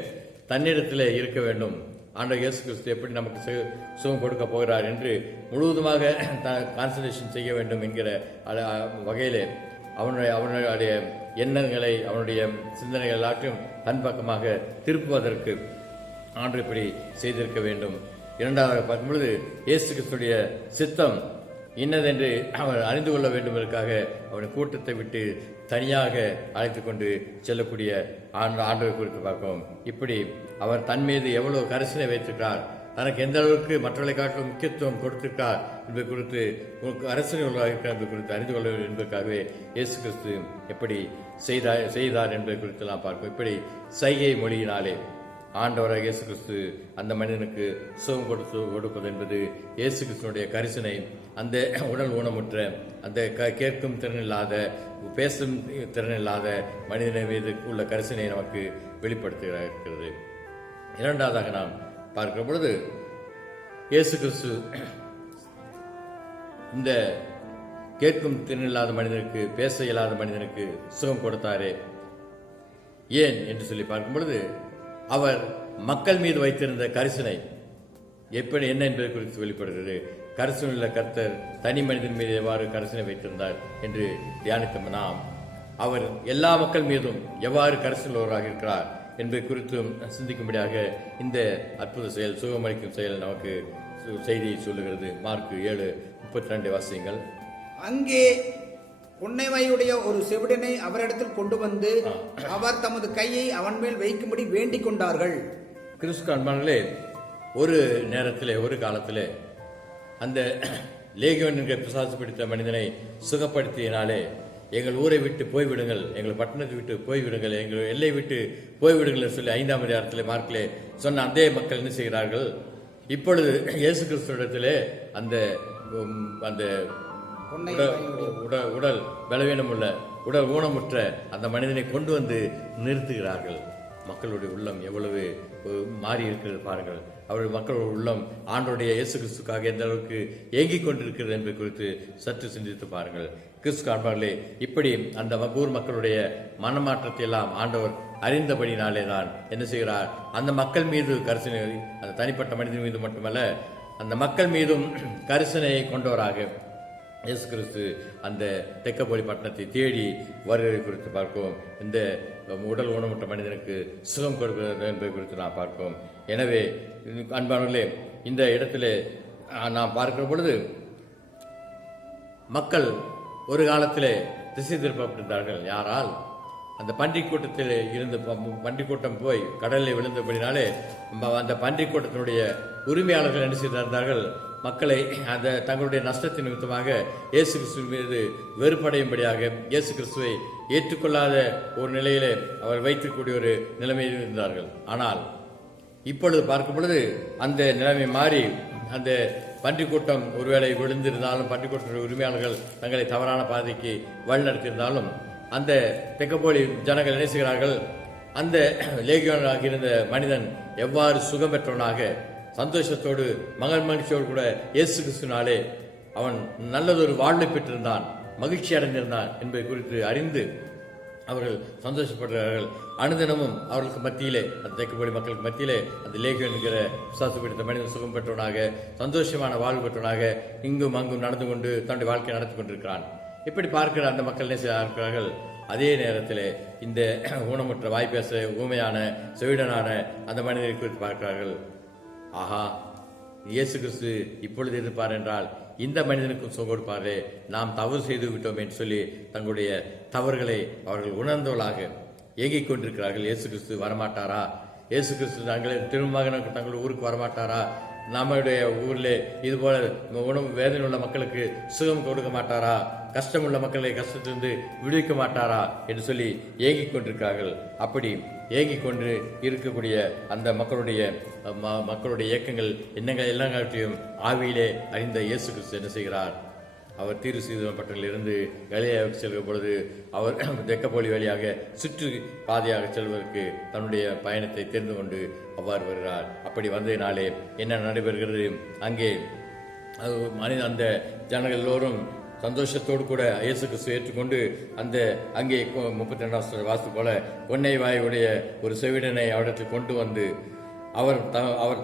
தன்னிடத்திலே இருக்க வேண்டும். ஆண்டவர் இயேசு கிறிஸ்து எப்படி நமக்கு சுகம் கொடுக்க போகிறார் என்று முழுவதுமாக கான்சன்ட்ரேஷன் செய்ய வேண்டும் என்கிற வகையிலே அவனுடைய எண்ணங்களை அவனுடைய சிந்தனைகள் எல்லாத்தையும் தன் பக்கமாக திருப்புவதற்கு ஆண்டு இப்படி செய்திருக்க வேண்டும். இரண்டாவதாக பார்க்கும் பொழுது இயேசு கிறிஸ்துடைய சித்தம் இன்னதென்று அவர் அறிந்து கொள்ள வேண்டும் என்பதற்காக அவருடைய கூட்டத்தை விட்டு தனியாக அழைத்து கொண்டு செல்லக்கூடிய ஆண்டவர் குறித்து பார்ப்போம். இப்படி அவர் தன் மீது எவ்வளவு கரிசனை வைத்திருக்கிறார், தனக்கு எந்த அளவுக்கு மற்றவர்களை காட்டிலும் முக்கியத்துவம் கொடுத்திருக்கிறார் என்பது குறித்து அரசனை உள்ளாக இருக்கிறார் என்பது குறித்து அறிந்து கொள்ள வேண்டும் என்பதற்காகவே இயேசு கிறிஸ்து எப்படி செய்தார் என்பதை குறித்து நாம் பார்ப்போம். இப்படி சைகை மொழியினாலே ஆண்டவராக இயேசு கிறிஸ்து அந்த மனிதனுக்கு சுகம் கொடுப்பது என்பது இயேசு கிறிஸ்துனுடைய கரிசனை அந்த உடல் ஊனமுற்ற அந்த கேட்கும் திறனில்லாத பேசும் திறனில்லாத மனிதனை மீது உள்ள கரிசனை நமக்கு வெளிப்படுத்துகிறது. இரண்டாவதாக நாம் பார்க்கிற பொழுது இயேசு கிறிஸ்து இந்த கேட்கும் திறனில்லாத மனிதனுக்கு பேச இயலாத மனிதனுக்கு சுகம் கொடுத்தாரே ஏன் என்று சொல்லி பார்க்கும் பொழுது அவர் மக்கள் மீது வைத்திருந்த கரிசனை எப்படி என்ன என்பது குறித்து வெளிப்படுகிறது. கரிசனையுள்ள கர்த்தர் தனி மனிதன் மீது எவ்வாறு கரிசனை வைத்திருந்தார் என்று தியானித்த நாம் அவர் எல்லா மக்கள் மீதும் எவ்வாறு கரிசனையுள்ளவராக இருக்கிறார் என்பதை குறித்தும் சிந்திக்கும்படியாக இந்த அற்புத செயல் சுகமளிக்கும் செயல் நமக்கு செய்தியை சொல்லுகிறது. மார்க் 7:32 வாசியுங்கள். அங்கே புன்னைமையுடைய ஒரு செவிடனை அவரிடத்தில் கொண்டு வந்து அவர் தமது கையை அவன் மேல் வைக்கும்படி வேண்டிக் கொண்டார்கள். கிறிஸ்து அன்பானங்களே, ஒரு நேரத்திலே ஒரு காலத்திலே அந்த லேகியோன் என்கிற பிசாசு பிடித்த மனிதனை சுகப்படுத்தினாலே எங்கள் ஊரை விட்டு போய்விடுங்கள், எங்கள் பட்டணத்தை விட்டு போய்விடுங்கள், எங்கள் எல்லை விட்டு போய்விடுங்கள் என்று சொல்லி 5ஆம் அதிகாரத்திலே மார்க்கிலே சொன்ன அதே மக்கள் என்ன செய்கிறார்கள்? இப்பொழுது இயேசு கிறிஸ்துவிடத்திலே அந்த அந்த உடல் பலவீனம் உள்ள உடல் ஊனமுற்ற அந்த மனிதனை கொண்டு வந்து நிறுத்துகிறார்கள். மக்களுடைய உள்ளம் எவ்வளவு மாறி இருக்கிறது பாருங்கள். அவருடைய மக்களுடைய உள்ளம் ஆண்டோடைய இயேசு கிறிஸ்துக்காக எந்த அளவுக்கு ஏங்கிக் கொண்டிருக்கிறது என்பதை குறித்து சற்று சிந்தித்து பாருங்கள். கிறிஸ்து காண்பார்களே, இப்படி அந்த ஊர் மக்களுடைய மனமாற்றத்தை எல்லாம் ஆண்டவர் அறிந்தபடினாலே தான் என்ன செய்கிறார்? அந்த மக்கள் மீது கரிசனை, அந்த தனிப்பட்ட மனிதன் மீது மட்டுமல்ல அந்த மக்கள் மீதும் கரிசனையை கொண்டவராக இயேசு கிறிஸ்து அந்த தெக்கப்போலி பட்டணத்தை தேடி வருவதை குறித்து பார்ப்போம். இந்த உடல் ஊனமுற்ற மனிதனுக்கு சுகம் கொடுக்கிறது என்பதை குறித்து நாம் பார்ப்போம். எனவே அன்பானவர்களே, இந்த இடத்திலே நாம் பார்க்கிற பொழுது மக்கள் ஒரு காலத்திலே திசை திருப்பப்பட்டிருந்தார்கள். யாரால்? அந்த பன்றிக் கூட்டத்தில் இருந்து பன்றிக் கூட்டம் போய் கடலில் விழுந்தபடினாலே அந்த பன்றிக் கூட்டத்தினுடைய உரிமையாளர்கள் என்ன செய்திருந்தார்கள்? மக்களை அந்த தங்களுடைய நஷ்டத்தின் நிமித்தமாக இயேசு கிறிஸ்துவ மீது வெறுப்படையும்படியாக இயேசு கிறிஸ்துவை ஏற்றுக்கொள்ளாத ஒரு நிலையிலே அவர் வைக்கக்கூடிய ஒரு நிலைமையில் இருந்தார்கள். ஆனால் இப்பொழுது பார்க்கும் பொழுது அந்த நிலைமை மாறி அந்த பன்றிக் கூட்டம் ஒருவேளை விழுந்திருந்தாலும் பன்றிக் கூட்டத்தினுடைய உரிமையாளர்கள் தங்களை தவறான பாதைக்கு வழிநடத்தியிருந்தாலும் அந்த தெக்கப்போலி ஜனங்கள் என்ன செய்கிறார்கள்? அந்த லேகியோனாக இருந்த மனிதன் எவ்வாறு சுகம் பெற்றவனாக சந்தோஷத்தோடு மகிழ்ச்சியோடு கூட இயேசு கிறிஸ்துவினாலே அவன் நல்லதொரு வாழ்வை பெற்றிருந்தான், மகிழ்ச்சி அடைந்திருந்தான் என்பதை குறித்து அறிந்து அவர்கள் சந்தோஷப்படுகிறார்கள். அனுதினமும் அவர்களுக்கு மத்தியிலே, அந்த தெக்கப்போலி மக்களுக்கு மத்தியிலே அந்த லேகியோன் என்கிற பிசாசு பிடித்த மனிதன் சுகம் பெற்றவனாக சந்தோஷமான வாழ்வு பெற்றவனாக இங்கும் அங்கும் நடந்து கொண்டு தன்னுடைய வாழ்க்கையை நடத்தி கொண்டிருக்கிறான். இப்படி பார்க்கிற அந்த மக்கள் என்ன செய்கிறார்கள்? அதே நேரத்தில் இந்த ஊனமுற்ற வாய்ப்பேச ஊமையான செவிடனான அந்த மனிதனை குறித்து பார்க்கிறார்கள். ஆஹா, இயேசு கிறிஸ்து இப்பொழுது இருப்பார் என்றால் இந்த மனிதனுக்கும் சுகம் கொடுப்பாரே, நாம் தவறு செய்து விட்டோம் என்று சொல்லி தங்களுடைய தவறுகளை அவர்கள் உணர்ந்தவர்களாக ஏங்கிக் கொண்டிருக்கிறார்கள். இயேசு கிறிஸ்து வரமாட்டாரா? இயேசு கிறிஸ்து தங்களை திரும்பமாக தங்களுடைய ஊருக்கு வரமாட்டாரா? நம்முடைய ஊரில் இதுபோல உணவு வேதனை உள்ள மக்களுக்கு சுகம் கொடுக்க மாட்டாரா, கஷ்டமுள்ள மக்களை கஷ்டத்திலிருந்து விடுவிக்க மாட்டாரா என்று சொல்லி ஏங்கிக் கொண்டிருக்கிறார்கள். அப்படி ஏங்கிக் கொண்டு இருக்கக்கூடிய அந்த மக்களுடைய இயக்கங்கள் எண்ணங்கள் எல்லாவற்றையும் ஆவியிலே அறிந்த இயேசு கிறிஸ்து என்ன செய்கிறார்? அவர் தீரு சீதப்பட்டிலிருந்து கலிலேயாவுக்கு செல்லும் பொழுது அவர் தெக்கப்போலி வழியாக சுற்று பாதையாக செல்வதற்கு தன்னுடைய பயணத்தை தெரிந்து கொண்டு அவ்வாறு வருகிறார். அப்படி வந்ததினாலே என்ன நடைபெறுகிறது? அங்கே அந்த ஜனங்கள் எல்லோரும் சந்தோஷத்தோடு கூட இயேசு கிறிஸ்து ஏற்றுக்கொண்டு அங்கே 32 வாசு போல கொன்னை வாயுடைய ஒரு செவிடனை அவரிடத்தில் கொண்டு வந்து அவர்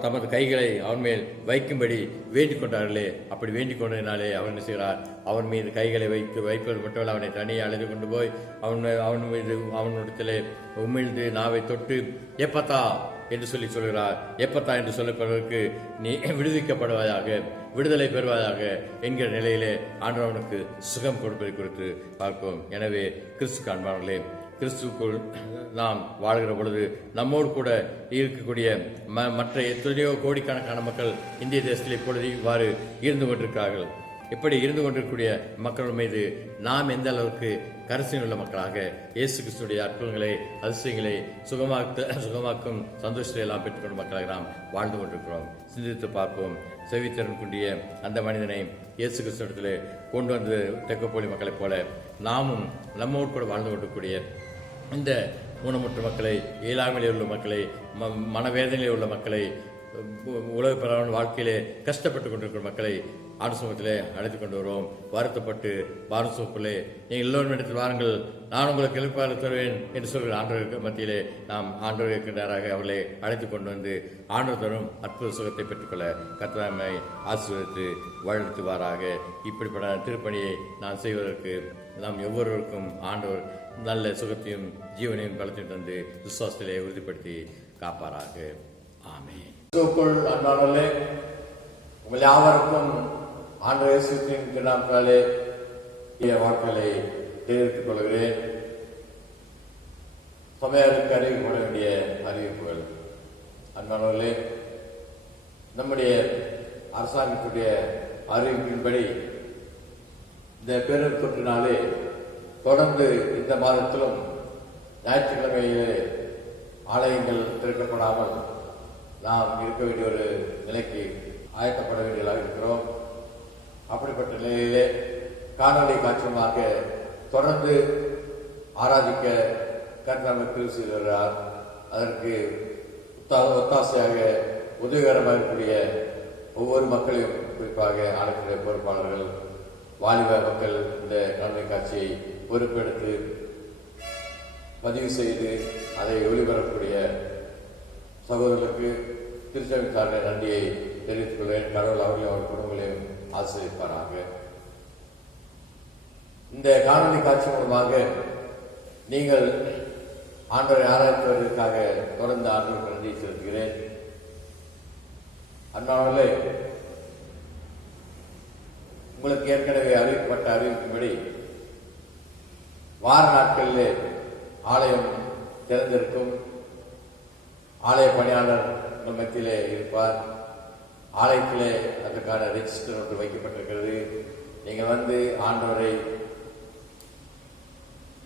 தமது கைகளை அவன் மேல் வைக்கும்படி வேண்டிக் கொண்டார்களே. அப்படி வேண்டிக் கொண்டதினாலே அவர் என்ன செய்கிறார்? அவன் மீது கைகளை வைப்பது மட்டுமல்ல, அவனை தனியே அழைத்து கொண்டு போய் அவன் மீது அவனிடத்திலே உமிழ்ந்து நாவை தொட்டு எப்பத்தா என்று சொல்கிறார். எப்பத்தா என்று சொல்லப்படுவதற்கு நீ விடுவிக்கப்படுவதாக, விடுதலை பெறுவதாக என்கிற நிலையிலே ஆண்டவனுக்கு சுகம் கொடுப்பதை குறித்து பார்ப்போம். எனவே கிறிஸ்து அன்பானவர்களே, கிறிஸ்துக்குள் நாம் வாழ்கிற பொழுது நம்மோடு கூட இருக்கக்கூடிய மற்ற எத்தனையோ கோடிக்கணக்கான மக்கள் இந்திய தேசத்தில் இப்பொழுது இவ்வாறு இருந்து கொண்டிருக்கிறார்கள். இப்படி இருந்து கொண்டிருக்கக்கூடிய மக்கள் மீது நாம் எந்த அளவுக்கு கரிசனையுள்ள மக்களாக இயேசு கிறிஸ்துடைய அற்புதங்களை, அதிசயங்களை, சுகமாக்கும் சந்தோஷத்தை எல்லாம் பெற்றுக்கொண்ட மக்களாக நாம் வாழ்ந்து கொண்டிருக்கிறோம். சிந்தித்து பார்ப்போம். செவித்திறன் கொண்டிய அந்த மனிதனை இயேசு கிறிஸ்துவிடத்திலே கொண்டு வந்து தெக்கப்போலி மக்களைப் போல நாமும் நம்மோடு கூட வாழ்ந்து கொண்டிருக்கூடிய இந்த ஊனமுற்ற மக்களை, இயலாமையிலே உள்ள மக்களை, மனவேதனையில் உள்ள மக்களை, உலக பரவான வாழ்க்கையிலே கஷ்டப்பட்டு கொண்டிருக்கிற மக்களை ஆணுசமத்திலே அழைத்து கொண்டு வருவோம். வருத்தப்பட்டு பானுசோப்பிலே நீங்கள் எல்லோரும் இடத்தில் வாருங்கள், நான் உங்களுக்கு எழுப்பாளர் தருவேன் என்று சொல்கிற ஆண்டவருக்கு மத்தியிலே நாம் ஆண்டவர் இருக்கின்றாராக அவர்களை அழைத்து கொண்டு வந்து ஆண்டவர் தரும் அற்புத சுகத்தை பெற்றுக்கொள்ள கர்த்தரை ஆசீர்வதித்து வழிநடத்துவாராக. இப்படிப்பட்ட திருப்பணியை நான் செய்வதற்கு நாம் ஒவ்வொருவருக்கும் ஆண்டவர் நல்ல சுகத்தையும் ஜீவனையும் பலத்தையும் தந்து விசுவாசத்திலே உறுதிப்படுத்தி காப்பாராக. ஆமென். அன்பானவர்களே, உங்கள் யாவருக்கும் ஆண்டவர் இயேசுவின் திருநாமத்தினாலே வாழ்க்கைகளை தெரிவித்துக் கொள்கிறேன். சபையாருக்கு அறிவிக்கப்பட வேண்டிய அறிவிப்புகள். அன்பானவர்களே, நம்முடைய அரசாங்கத்துடைய அறிவிப்பின்படி இந்த பெருந்தொற்றினாலே தொடர்ந்து இந்த மாதத்திலும் ஞாயிற்றுக்கிழமையிலே ஆலயங்கள் திறக்கப்படாமல் நாம் இருக்க வேண்டிய ஒரு நிலைக்கு ஆயத்தப்பட வேண்டியதாக இருக்கிறோம். அப்படிப்பட்ட நிலையிலே காணொலி காட்சியமாக தொடர்ந்து ஆராதிக்க கர்த்தர் கிருபை செய்கிறார். அதற்கு ஒத்தாசையாக உதவிகரமாக இருக்கக்கூடிய ஒவ்வொரு மக்களையும், குறிப்பாக ஆலயத்துடைய பொறுப்பாளர்கள், வாலிப மக்கள் இந்த காணொலி காட்சியை பொறுப்பெடுத்து பதிவு செய்து அதை ஒளிபரப்பக்கூடிய சகோதரர்களுக்கு திருச்சபை சார்ந்த நன்றியை தெரிவித்துக் கொள்வேன். கடவுள் அவர்களையும் அவர் குடும்பங்களையும் ஆசீர்வதிப்பாராக. இந்த காணொலி காட்சி மூலமாக நீங்கள் ஆண்டவரை ஆராய்ச்சி வருவதற்காக தொடர்ந்து ஆண்டவருக்கு நன்றி செலுத்துகிறேன். அன்பானவர்களே, உங்களுக்கு ஏற்கனவே அறிவிக்கப்பட்ட அறிவிக்கும்படி வார நாட்களிலே ஆலயம் திறந்திருக்கும். ஆலய பணியாளர் மத்தியிலே இருப்பார். ஆலயத்திலே அதற்கான ரெஜிஸ்டர் ஒன்று வைக்கப்பட்டிருக்கிறது. நீங்கள் வந்து ஆண்டவரை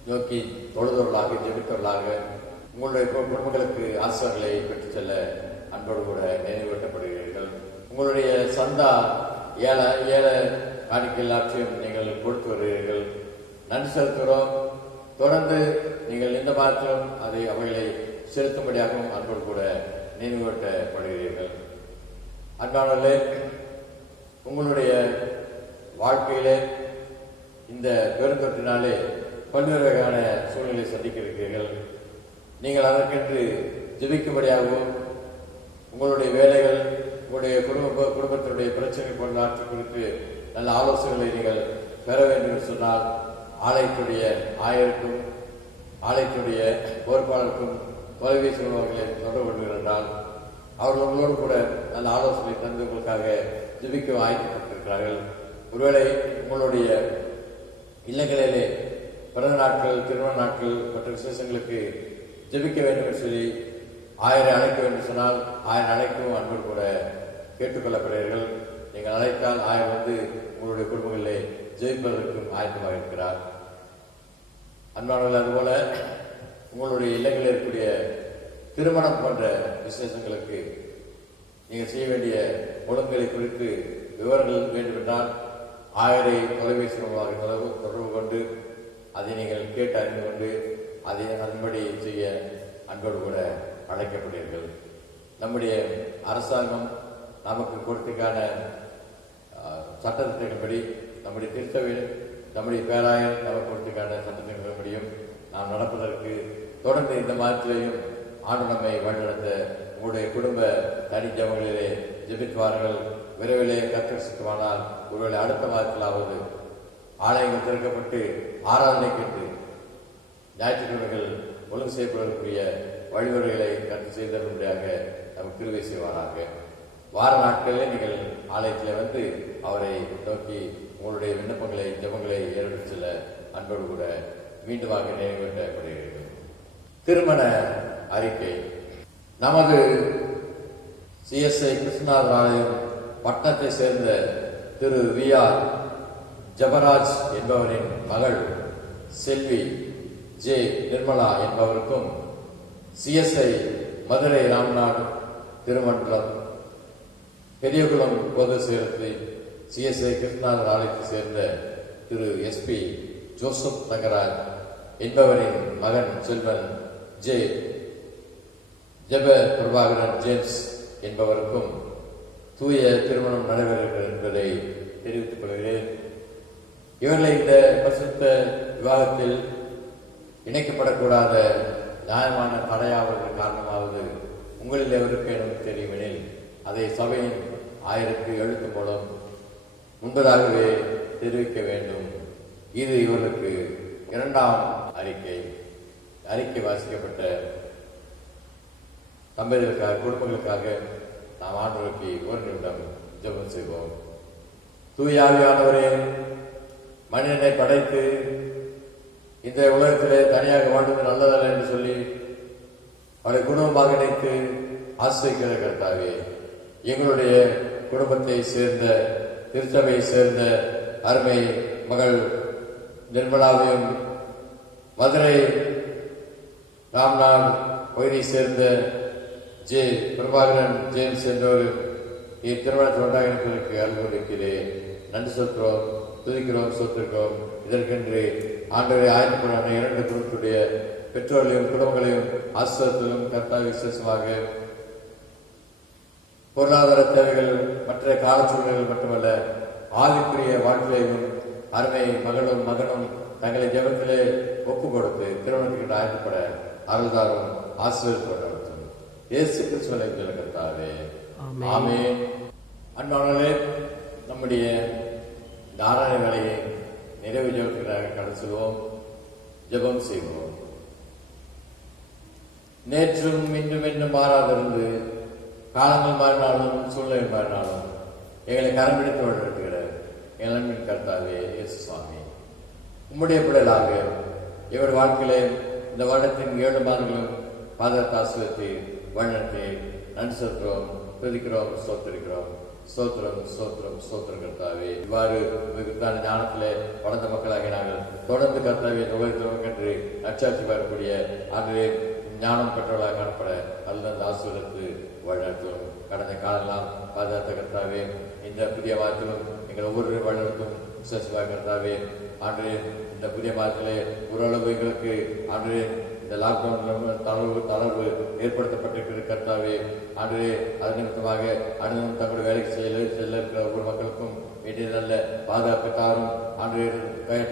நோக்கி தொழுதவர்களாக, ஜெபித்தவர்களாக உங்களுடைய குடும்பங்களுக்கு ஆசிரியர்களை பெற்றுச் செல்ல அன்போடு கூட நினைவூட்டப்படுகிறீர்கள். உங்களுடைய சந்தா ஏழை காணிக்கை எல்லாற்றையும் நீங்கள் கொடுத்து வருகிறீர்கள். நன்றி செலுத்துகிறோம். தொடர்ந்து நீங்கள் இந்த மாதத்திலும் அதை அவைகளை செலுத்தும்படியாகவும் அன்போடு கூட நினைவூட்டப்படுகிறீர்கள். அன்பானவர்களே, உங்களுடைய வாழ்க்கையிலே இந்த பெருந்தொற்றினாலே பல்வேறு வகையான சூழ்நிலை சந்திக்க இருக்கிறீர்கள். நீங்கள் அதற்கென்று ஜெபிக்கும்படியாகவும் உங்களுடைய வேலைகள், உங்களுடைய குடும்பத்தினுடைய பிரச்சனை போன்ற ஆட்சி குறித்து நல்ல ஆலோசனைகளை நீங்கள் பெற வேண்டும் என்று சொன்னால் ஆலயத்துடைய ஆயருக்கும் ஆலயத்துடைய பொறுப்பாளருக்கும் தொலைபேசி உணவர்களை தொடர்பு கொள்கிறார்கள். அவர்கள் உங்களோடு கூட நல்ல ஆலோசனை தந்து உங்களுக்காக ஜெபிக்க ஆயத்தப்பட்டிருக்கிறார்கள். ஒருவேளை உங்களுடைய இல்லங்களிலே பிறந்த நாட்கள், திருமண நாட்கள் மற்ற விசேஷங்களுக்கு ஜெபிக்க வேண்டும் என்று சொல்லி ஆயரை அழைக்க வேண்டும் சொன்னால் ஆயரை அழைக்கவும் அன்போடு கூட கேட்டுக்கொள்ளப்படுகிறீர்கள். நீங்கள் அழைத்தால் ஆயர் வந்து உங்களுடைய குடும்பங்களிலே ஜெயிப்பதற்கும் ஆயத்தமாக இருக்கிறார். அன்பானவர்கள், அதுபோல உங்களுடைய இல்லங்களில் இருக்கக்கூடிய திருமணம் போன்ற விசேஷங்களுக்கு நீங்கள் செய்ய வேண்டிய ஒழுங்குகளை குறித்து விவரங்கள் வேண்டுமென்றால் ஆயரை தொலைபேசி மூலமாக தொடர்பு கொண்டு அதை நீங்கள் கேட்டு அறிந்து கொண்டு அதை அதன்படி செய்ய அன்போடு கூட அழைக்கப்படுவீர்கள். நம்முடைய அரசாங்கம் நமக்கு கொடுத்தக்கான சட்டத்திட்டங்களின்படி நம்முடைய திருச்சபையில் நம்முடைய பேராயர் நமக்கு கொடுத்தக்கான சட்டத்திட்டங்களின்படியும் நாம் நடப்பதற்கு தொடர்ந்து இந்த மாதத்திலேயும் ஆண்டு நம்மை வழிநடத்த உங்களுடைய குடும்ப தனி ஜபங்களிலே ஜெபித்துவார்கள். விரைவிலே கர்த்தர் சித்தமானால் ஒருவேளை அடுத்த மாதத்திலாவது ஆலயங்கள் திறக்கப்பட்டு ஆராதனைக்கு ஞாயிற்றுக்கிழமைகள் ஒழுங்கு செய்யப்படுவதற்குரிய வழிமுறைகளை கருத்து செய்தபடியாக நமக்கு கிருபை செய்வாராக. வார நாட்களிலே நீங்கள் ஆலயத்தில் வந்து அவரை நோக்கி உங்களுடைய விண்ணப்பங்களை ஜெபங்களை ஏறெடுத்து செல்ல அன்போடு கூட மீண்டுமாக நினைவூட்டப்படுகிறீர்கள். திருமண அறிக்கை. நமது CSI கிருஷ்ணநாதர் ஆலயம் பட்டணத்தை சேர்ந்த திரு VR ஜபராஜ் என்பவரின் மகள் செல்வி J நிர்மலா என்பவருக்கும் CSI மதுரை ராம்நாத் திருமண்டலம் பெரியகுளம் பொது சேரத்தை CSI கிருஷ்ணநாதர் ஆலயத்தை சேர்ந்த திரு SP ஜோசப் தங்கராஜ் என்பவரின் மகன் செல்வன் J ஜெப பிரபாகரன் ஜேம்ஸ் என்பவருக்கும் தூய திருமணம் நடைபெறுகிறது என்பதை தெரிவித்துக் கொள்கிறேன். இவர்களை இந்த பரிசுத்த விவாகத்தில் இணைக்கப்படக்கூடாத நியாயமான தடையாவது காரணமாவது உங்களில் எவருக்கு எனக்கு தெரியுமெனில் அதை சபையின் ஆயருக்கு எழுத்து மூலம் முன்பதாகவே தெரிவிக்க வேண்டும். இது இவர்களுக்கு இரண்டாம் அறிக்கை வாசிக்கப்பட்ட தம்பதிகளுக்காக குடும்பங்களுக்காக நாம் ஆண்டவருக்கு ஒரு நிமிடம் ஜெபம் செய்வோம். தூய ஆவியானவரே, மனிதனை படைத்து இந்த உலகத்திலே தனியாக வாழ்வது நல்லதல்ல என்று சொல்லி அவரை குடும்பமாக நினைத்து ஆசிரிக்கிற கர்த்தாவே, எங்களுடைய குடும்பத்தை சேர்ந்த திருச்சபையை சேர்ந்த அருமை மகள் நிர்மலாவையும் மதுரை ராம்நாத் பகுதியை சேர்ந்த J பிரபாகரன் ஜேம்ஸ் என்பவர் இத்திருமணத்தில் ஒன்றாக இருப்பதற்கு அனுமதிக்கிறேன். நன்றி சொல்கிறோம், துதிக்கிறோம், சொத்திருக்கிறோம். இதற்கென்று ஆண்டவரை ஆயத்தப்படாத இரண்டு குடும்பத்துடைய பெற்றோர்களையும் குடும்பங்களையும் ஆசிரியத்திலும் கர்த்தா விசேஷமாக பொருளாதார தேவைகள் மற்ற காலச்சூழல்கள் மட்டுமல்ல ஆவிக்குரிய வாழ்க்கையையும் அருமை மகளும் மகனும் தங்களை ஜெபத்திலே ஒப்பு கொடுத்து திருமணத்துக்கு ஆயத்தப்பட அருள்தாரும் ஆசீர்வாதம் இயேசு கிறிஸ்துவின் கர்த்தாவே, ஆமென். அன்பானவர்களே, நம்முடைய தாராள வேலையை நிறைவு ஜெபத்திற்காக கடந்து செல்வோம். ஜெபம் செய்வோம். நேற்றும் இன்றும் என்றும் மாறாதிருந்து காலங்கள் மாறினாலும் சூழ்நிலை மாறினாலும் எங்களை கரம் பிடித்து வழிநடத்துகிற எங்கள் அன்பின் கர்த்தாவே இயேசு சுவாமி, உம்முடைய பிள்ளைகளாக எங்களுடைய வாழ்க்கையிலே இந்த வருடத்தின் 7 மாதங்களும் பாதத்தை ஆசீர்வதித்து வழிநடத்தி நன்றி சொல்கிறோம், துதிக்கிறோம், ஸ்தோத்திரிக்கிறோம். ஸ்தோத்திரம் ஸ்தோத்திரம் ஸ்தோத்திரம் கர்த்தாவே. இவ்வாறு மிகுத்தான ஞானத்திலே வளர்ந்த மக்களாக நாங்கள் தொடர்ந்து கர்த்தாவே நுகர்கிறோம் என்று நச்சாட்சி வரக்கூடிய ஆகவே ஞானம் பெற்றவர்களாக காணப்பட அல்ல ஆசீர்வதித்து வழிநடத்தும். கடந்த காலெல்லாம் பாதுகாத்த கர்த்தாவே, இந்த புதிய மாதத்திலும் எங்கள் ஒவ்வொரு வழிநடத்தும் விசேஷமாக கர்த்தாவே. ஆண்டு இந்த புதிய மாதத்திலே ஓரளவு எங்களுக்கு ஆண்டு இந்த லாக்டவுன் தளர்வு ஏற்படுத்தப்பட்டிருக்கிற கர்த்தாவே, ஆண்டு அது நிமித்தமாக அனுபவம் தங்களுடைய வேலைக்கு செல்ல இருக்கிற ஒவ்வொரு மக்களுக்கும் வேண்டிய நல்ல பாதுகாப்பு தாரும், ஆண்டு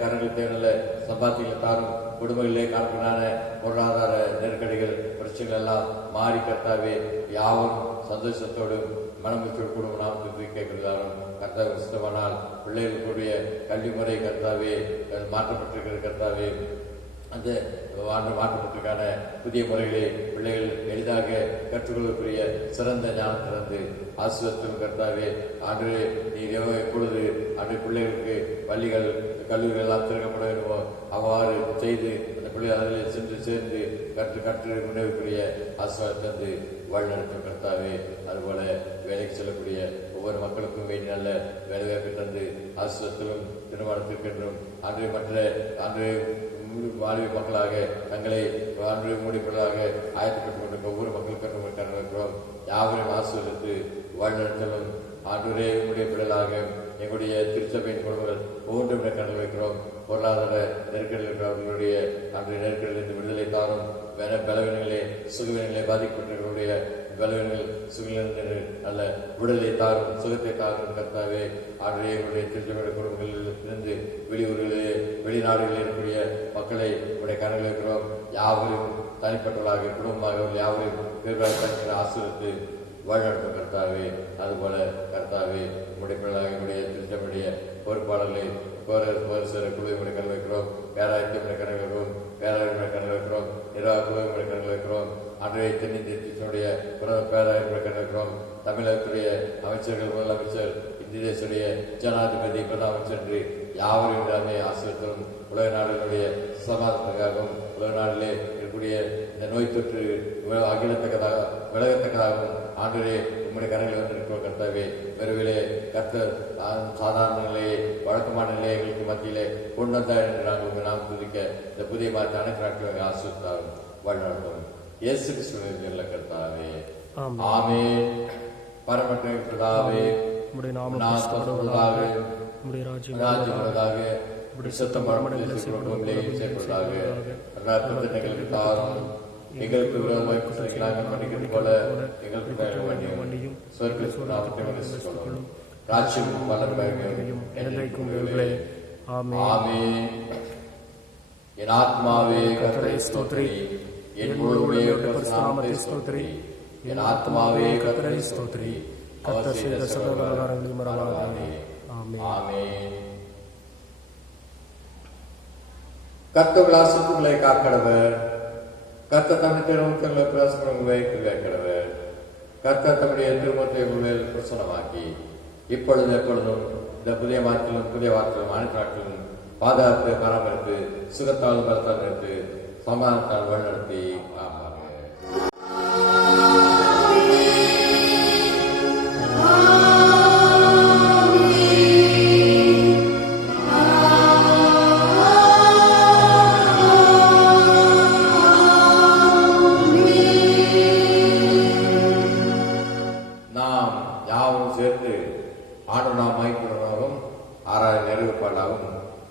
கரங்கள் தேவையில்ல சம்பாத்திகளை தாரும். குடும்பங்களிலே காணப்படான பொருளாதார நெருக்கடிகள் பிரச்சனைகள் எல்லாம் மாறி கர்த்தாவே யாவும் சந்தோஷத்தோடும் மனமத்தோடு குடும்ப நாமத்தை கேட்கிறாரும். கர்த்தாவே சுத்தமானால் பிள்ளைகளுக்குரிய கல்வி முறை கர்த்தாவே மாற்றப்பட்டிருக்கிற கர்த்தாவே, அந்த மாற்றப்பட்டிருக்கான புதிய முறைகளை பிள்ளைகள் எளிதாக கற்றுக்கொள்ளக்கூடிய சிறந்த ஞானத்திலிருந்து ஆசிரியத்தும் கர்த்தாவே. ஆண்டு நீர் எப்பொழுது ஆண்டு பிள்ளைகளுக்கு பள்ளிகள் கல்லூரிகள் எல்லாம் திறக்கப்பட வேண்டுமோ அவ்வாறு செய்து அந்த பிள்ளைகள் அதில் சென்று சேர்ந்து கற்று முன்னேறக்கூடிய ஆசீர்வாதத்தை தந்து வழிநடத்தும் கர்த்தாவே. அதுபோல வேலைக்கு செல்லக்கூடிய ஒவ்வொரு மக்களுக்கும் வேண்டிய நல்ல வேலைவாய்ப்பை தந்து ஆசீர்வாதத்திலும் திருமணத்திற்கென்றும் அன்று மற்ற அன்று வாழ்வு மக்களாக தங்களை அன்று மூடிப்பொருளாக ஆயத்தப்பட்டுக் கொண்டிருக்க ஒவ்வொரு மக்களுக்கும் கருக்கிறோம். யாவரையும் ஆசீர்வதித்து வழிநடத்தலும் ஆண்டவரே உடைய பிள்ளைகளாக எங்களுடைய திருச்சபையின் குடும்பங்கள் ஒவ்வொன்றும் கண்டு வைக்கிறோம். பொருளாதார நெருக்கடியில் இருக்கிறவர்களுடைய அன்றைய நெருக்கடியிலிருந்து விடுதலை தாரும். பலவீனங்களே சுகவீனங்களே பாதிக்கப்பட்டவர்களுடைய பலவீனங்கள் சுகவிலிருந்து நல்ல விடுதலை தாரும், சுகத்தை தாரும் கர்த்தாவே. ஆண்டவரே எங்களுடைய திருச்சபை குடும்பங்களில் இருந்து வெளியூர்களிலே வெளிநாடுகளில் இருக்கக்கூடிய மக்களை உடைய கரங்களில் இருக்கிறோம். யாவரும் தனிப்பட்டவர்களாக குடும்பமாக யாவரையும் பெருவாக ஆசீர்வதித்து வழிநடத்தும் கர்த்தாவே. அதுபோல கர்த்தாவே உடைய பிள்ளைகளாக என்னுடைய திருச்சபையுடைய பொறுப்பாளர்களை குழுவை கண் வைக்கிறோம். பேராயத்தை கண் வைக்கிறோம். பேராய கண் வைக்கிறோம். நிர்வாக குழுவை கண் வைக்கிறோம். அன்றைய தென்னிந்திய பேராய கண் வைக்கிறோம். தமிழகத்துடைய அமைச்சர்கள், முதலமைச்சர், இந்திய தேசத்துடைய ஜனாதிபதி, பிரதம அமைச்சர் என்று யாவரையும் ஆசீர்வதித்தலும் உலக நாடுகளுடைய சமாதானத்துக்காகவும் உலக நாட்டிலே இருக்கக்கூடிய இந்த நோய் தொற்று விலகத்தக்கதாகவும் ஆண்டவரே உங்களுடைய கரங்களை வந்திருக்கிறோம் கர்த்தாவே. விரைவிலே கர்த்தர் சாதாரண நிலையை வழக்கமான நிலையங்களுக்கு மத்தியிலே கொண்டு வந்தார் என்று நாங்கள் நாம் துதிக்க இந்த புதிய மாதத்தை அனைத்து நாட்களும் ஆசீர்வதித்தாலும் வழிநடத்தும் இயேசு கிறிஸ்துவின் கர்த்தாவே. ஆமென். பரமற்ற பிதாவே, உம்முடைய நாமம் நாமப்படுவதாக, உம்முடைய ராஜ்யம் வருவதாக, சுத்தம் பரமண்டலத்தில் செய்யப்படுவதாக. எங்களுக்கு தாரும். எங்களுக்கு விரோதமாய் குற்றங்களாக மன்னிக்கிறது போல எங்களுக்கு மன்னியும். ராஜ்யம் வல்லமையும் என்றைக்கும் உங்களே. ஆமென். ஆமென். என் ஆத்மாவே கர்த்தரை ஸ்தோத்திரி, என் முழுமையே பரிசுத்த நாமத்தை ஸ்தோத்திரி. என் ஆத்மாவே கர்த்தரை ஸ்தோத்திரி, கர்த்தர் செய்த சகல உபகாரங்களையும் மறவாதே. ஆமென். ஆமென். கர்த்தர் ஆசீர்வாதங்களை காக்கடவர். கர்த்தர் தம்முடைய திருமுகங்களை பிரசனங்களை கிழக்கடவர். கர்த்தர் தம்முடைய திருமுகத்தை உங்கள் பிரசனமாக்கி இப்பொழுது எப்பொழுதும் இந்த புதிய வார்த்தையிலும் புதிய வார்த்தையிலும் அனைத்து நாட்களிலும் பாதுகாத்து பராமரித்து சுகத்தாலும் பலத்தால் நிறுத்து சமாதானத்தால் வழிநடத்தி ஆமாங்க.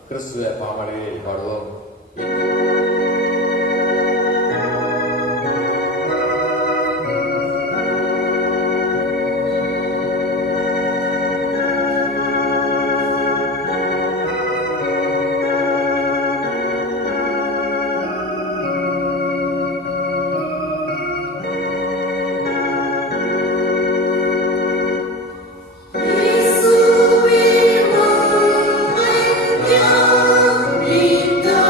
கிறிஸ்துவ பாமலையில் பாடுவோம். Rita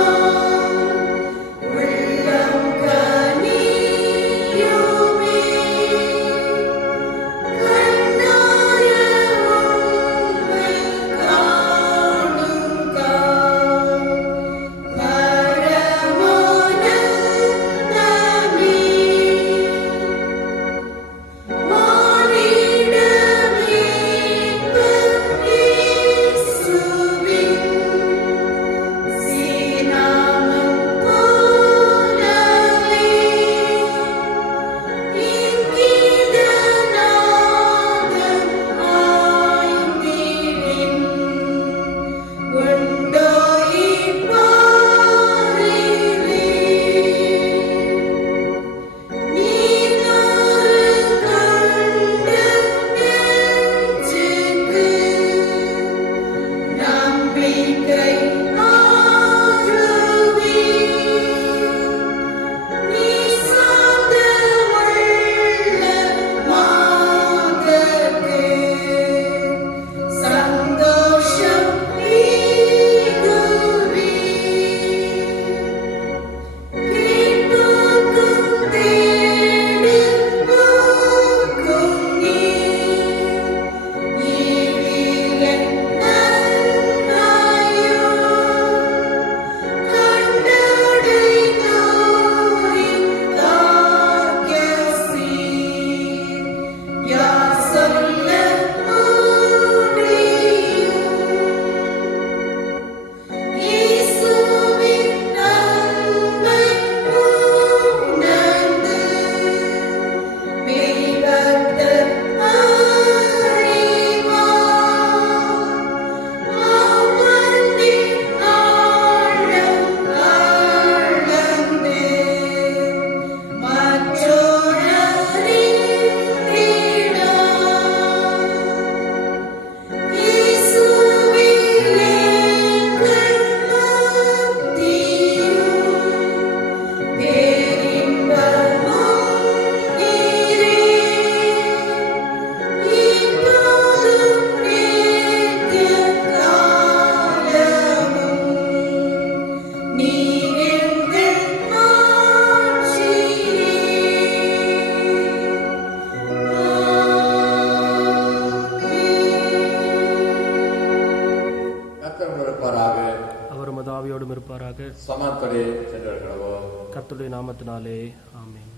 கர்த்தருடைய நாமத்தினாலே ஆமென்.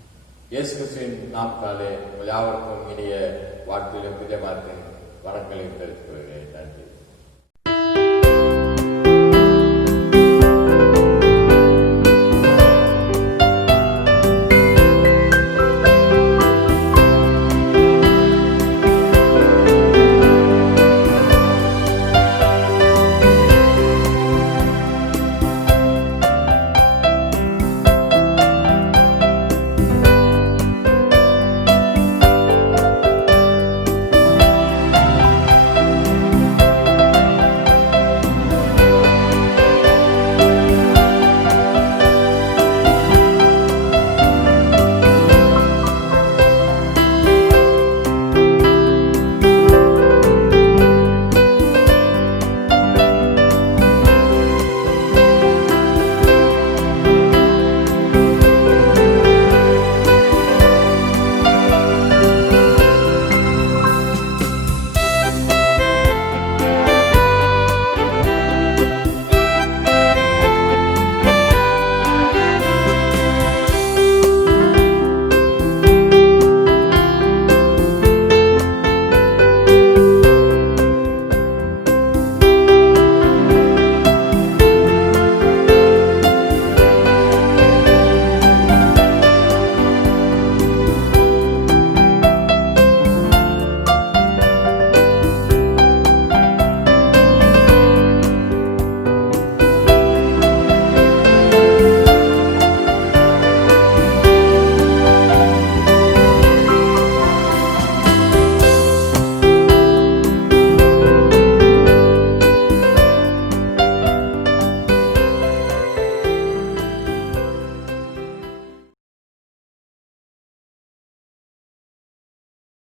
இயேசு கிறிஸ்துவின் நாமத்தாலே உங்கள் யாவருக்கும் இனிய வாழ்க்கையிலும் புதிய மாதத்தின் வணக்கங்களையும் தெரிவித்துக் கொள்கிறேன்.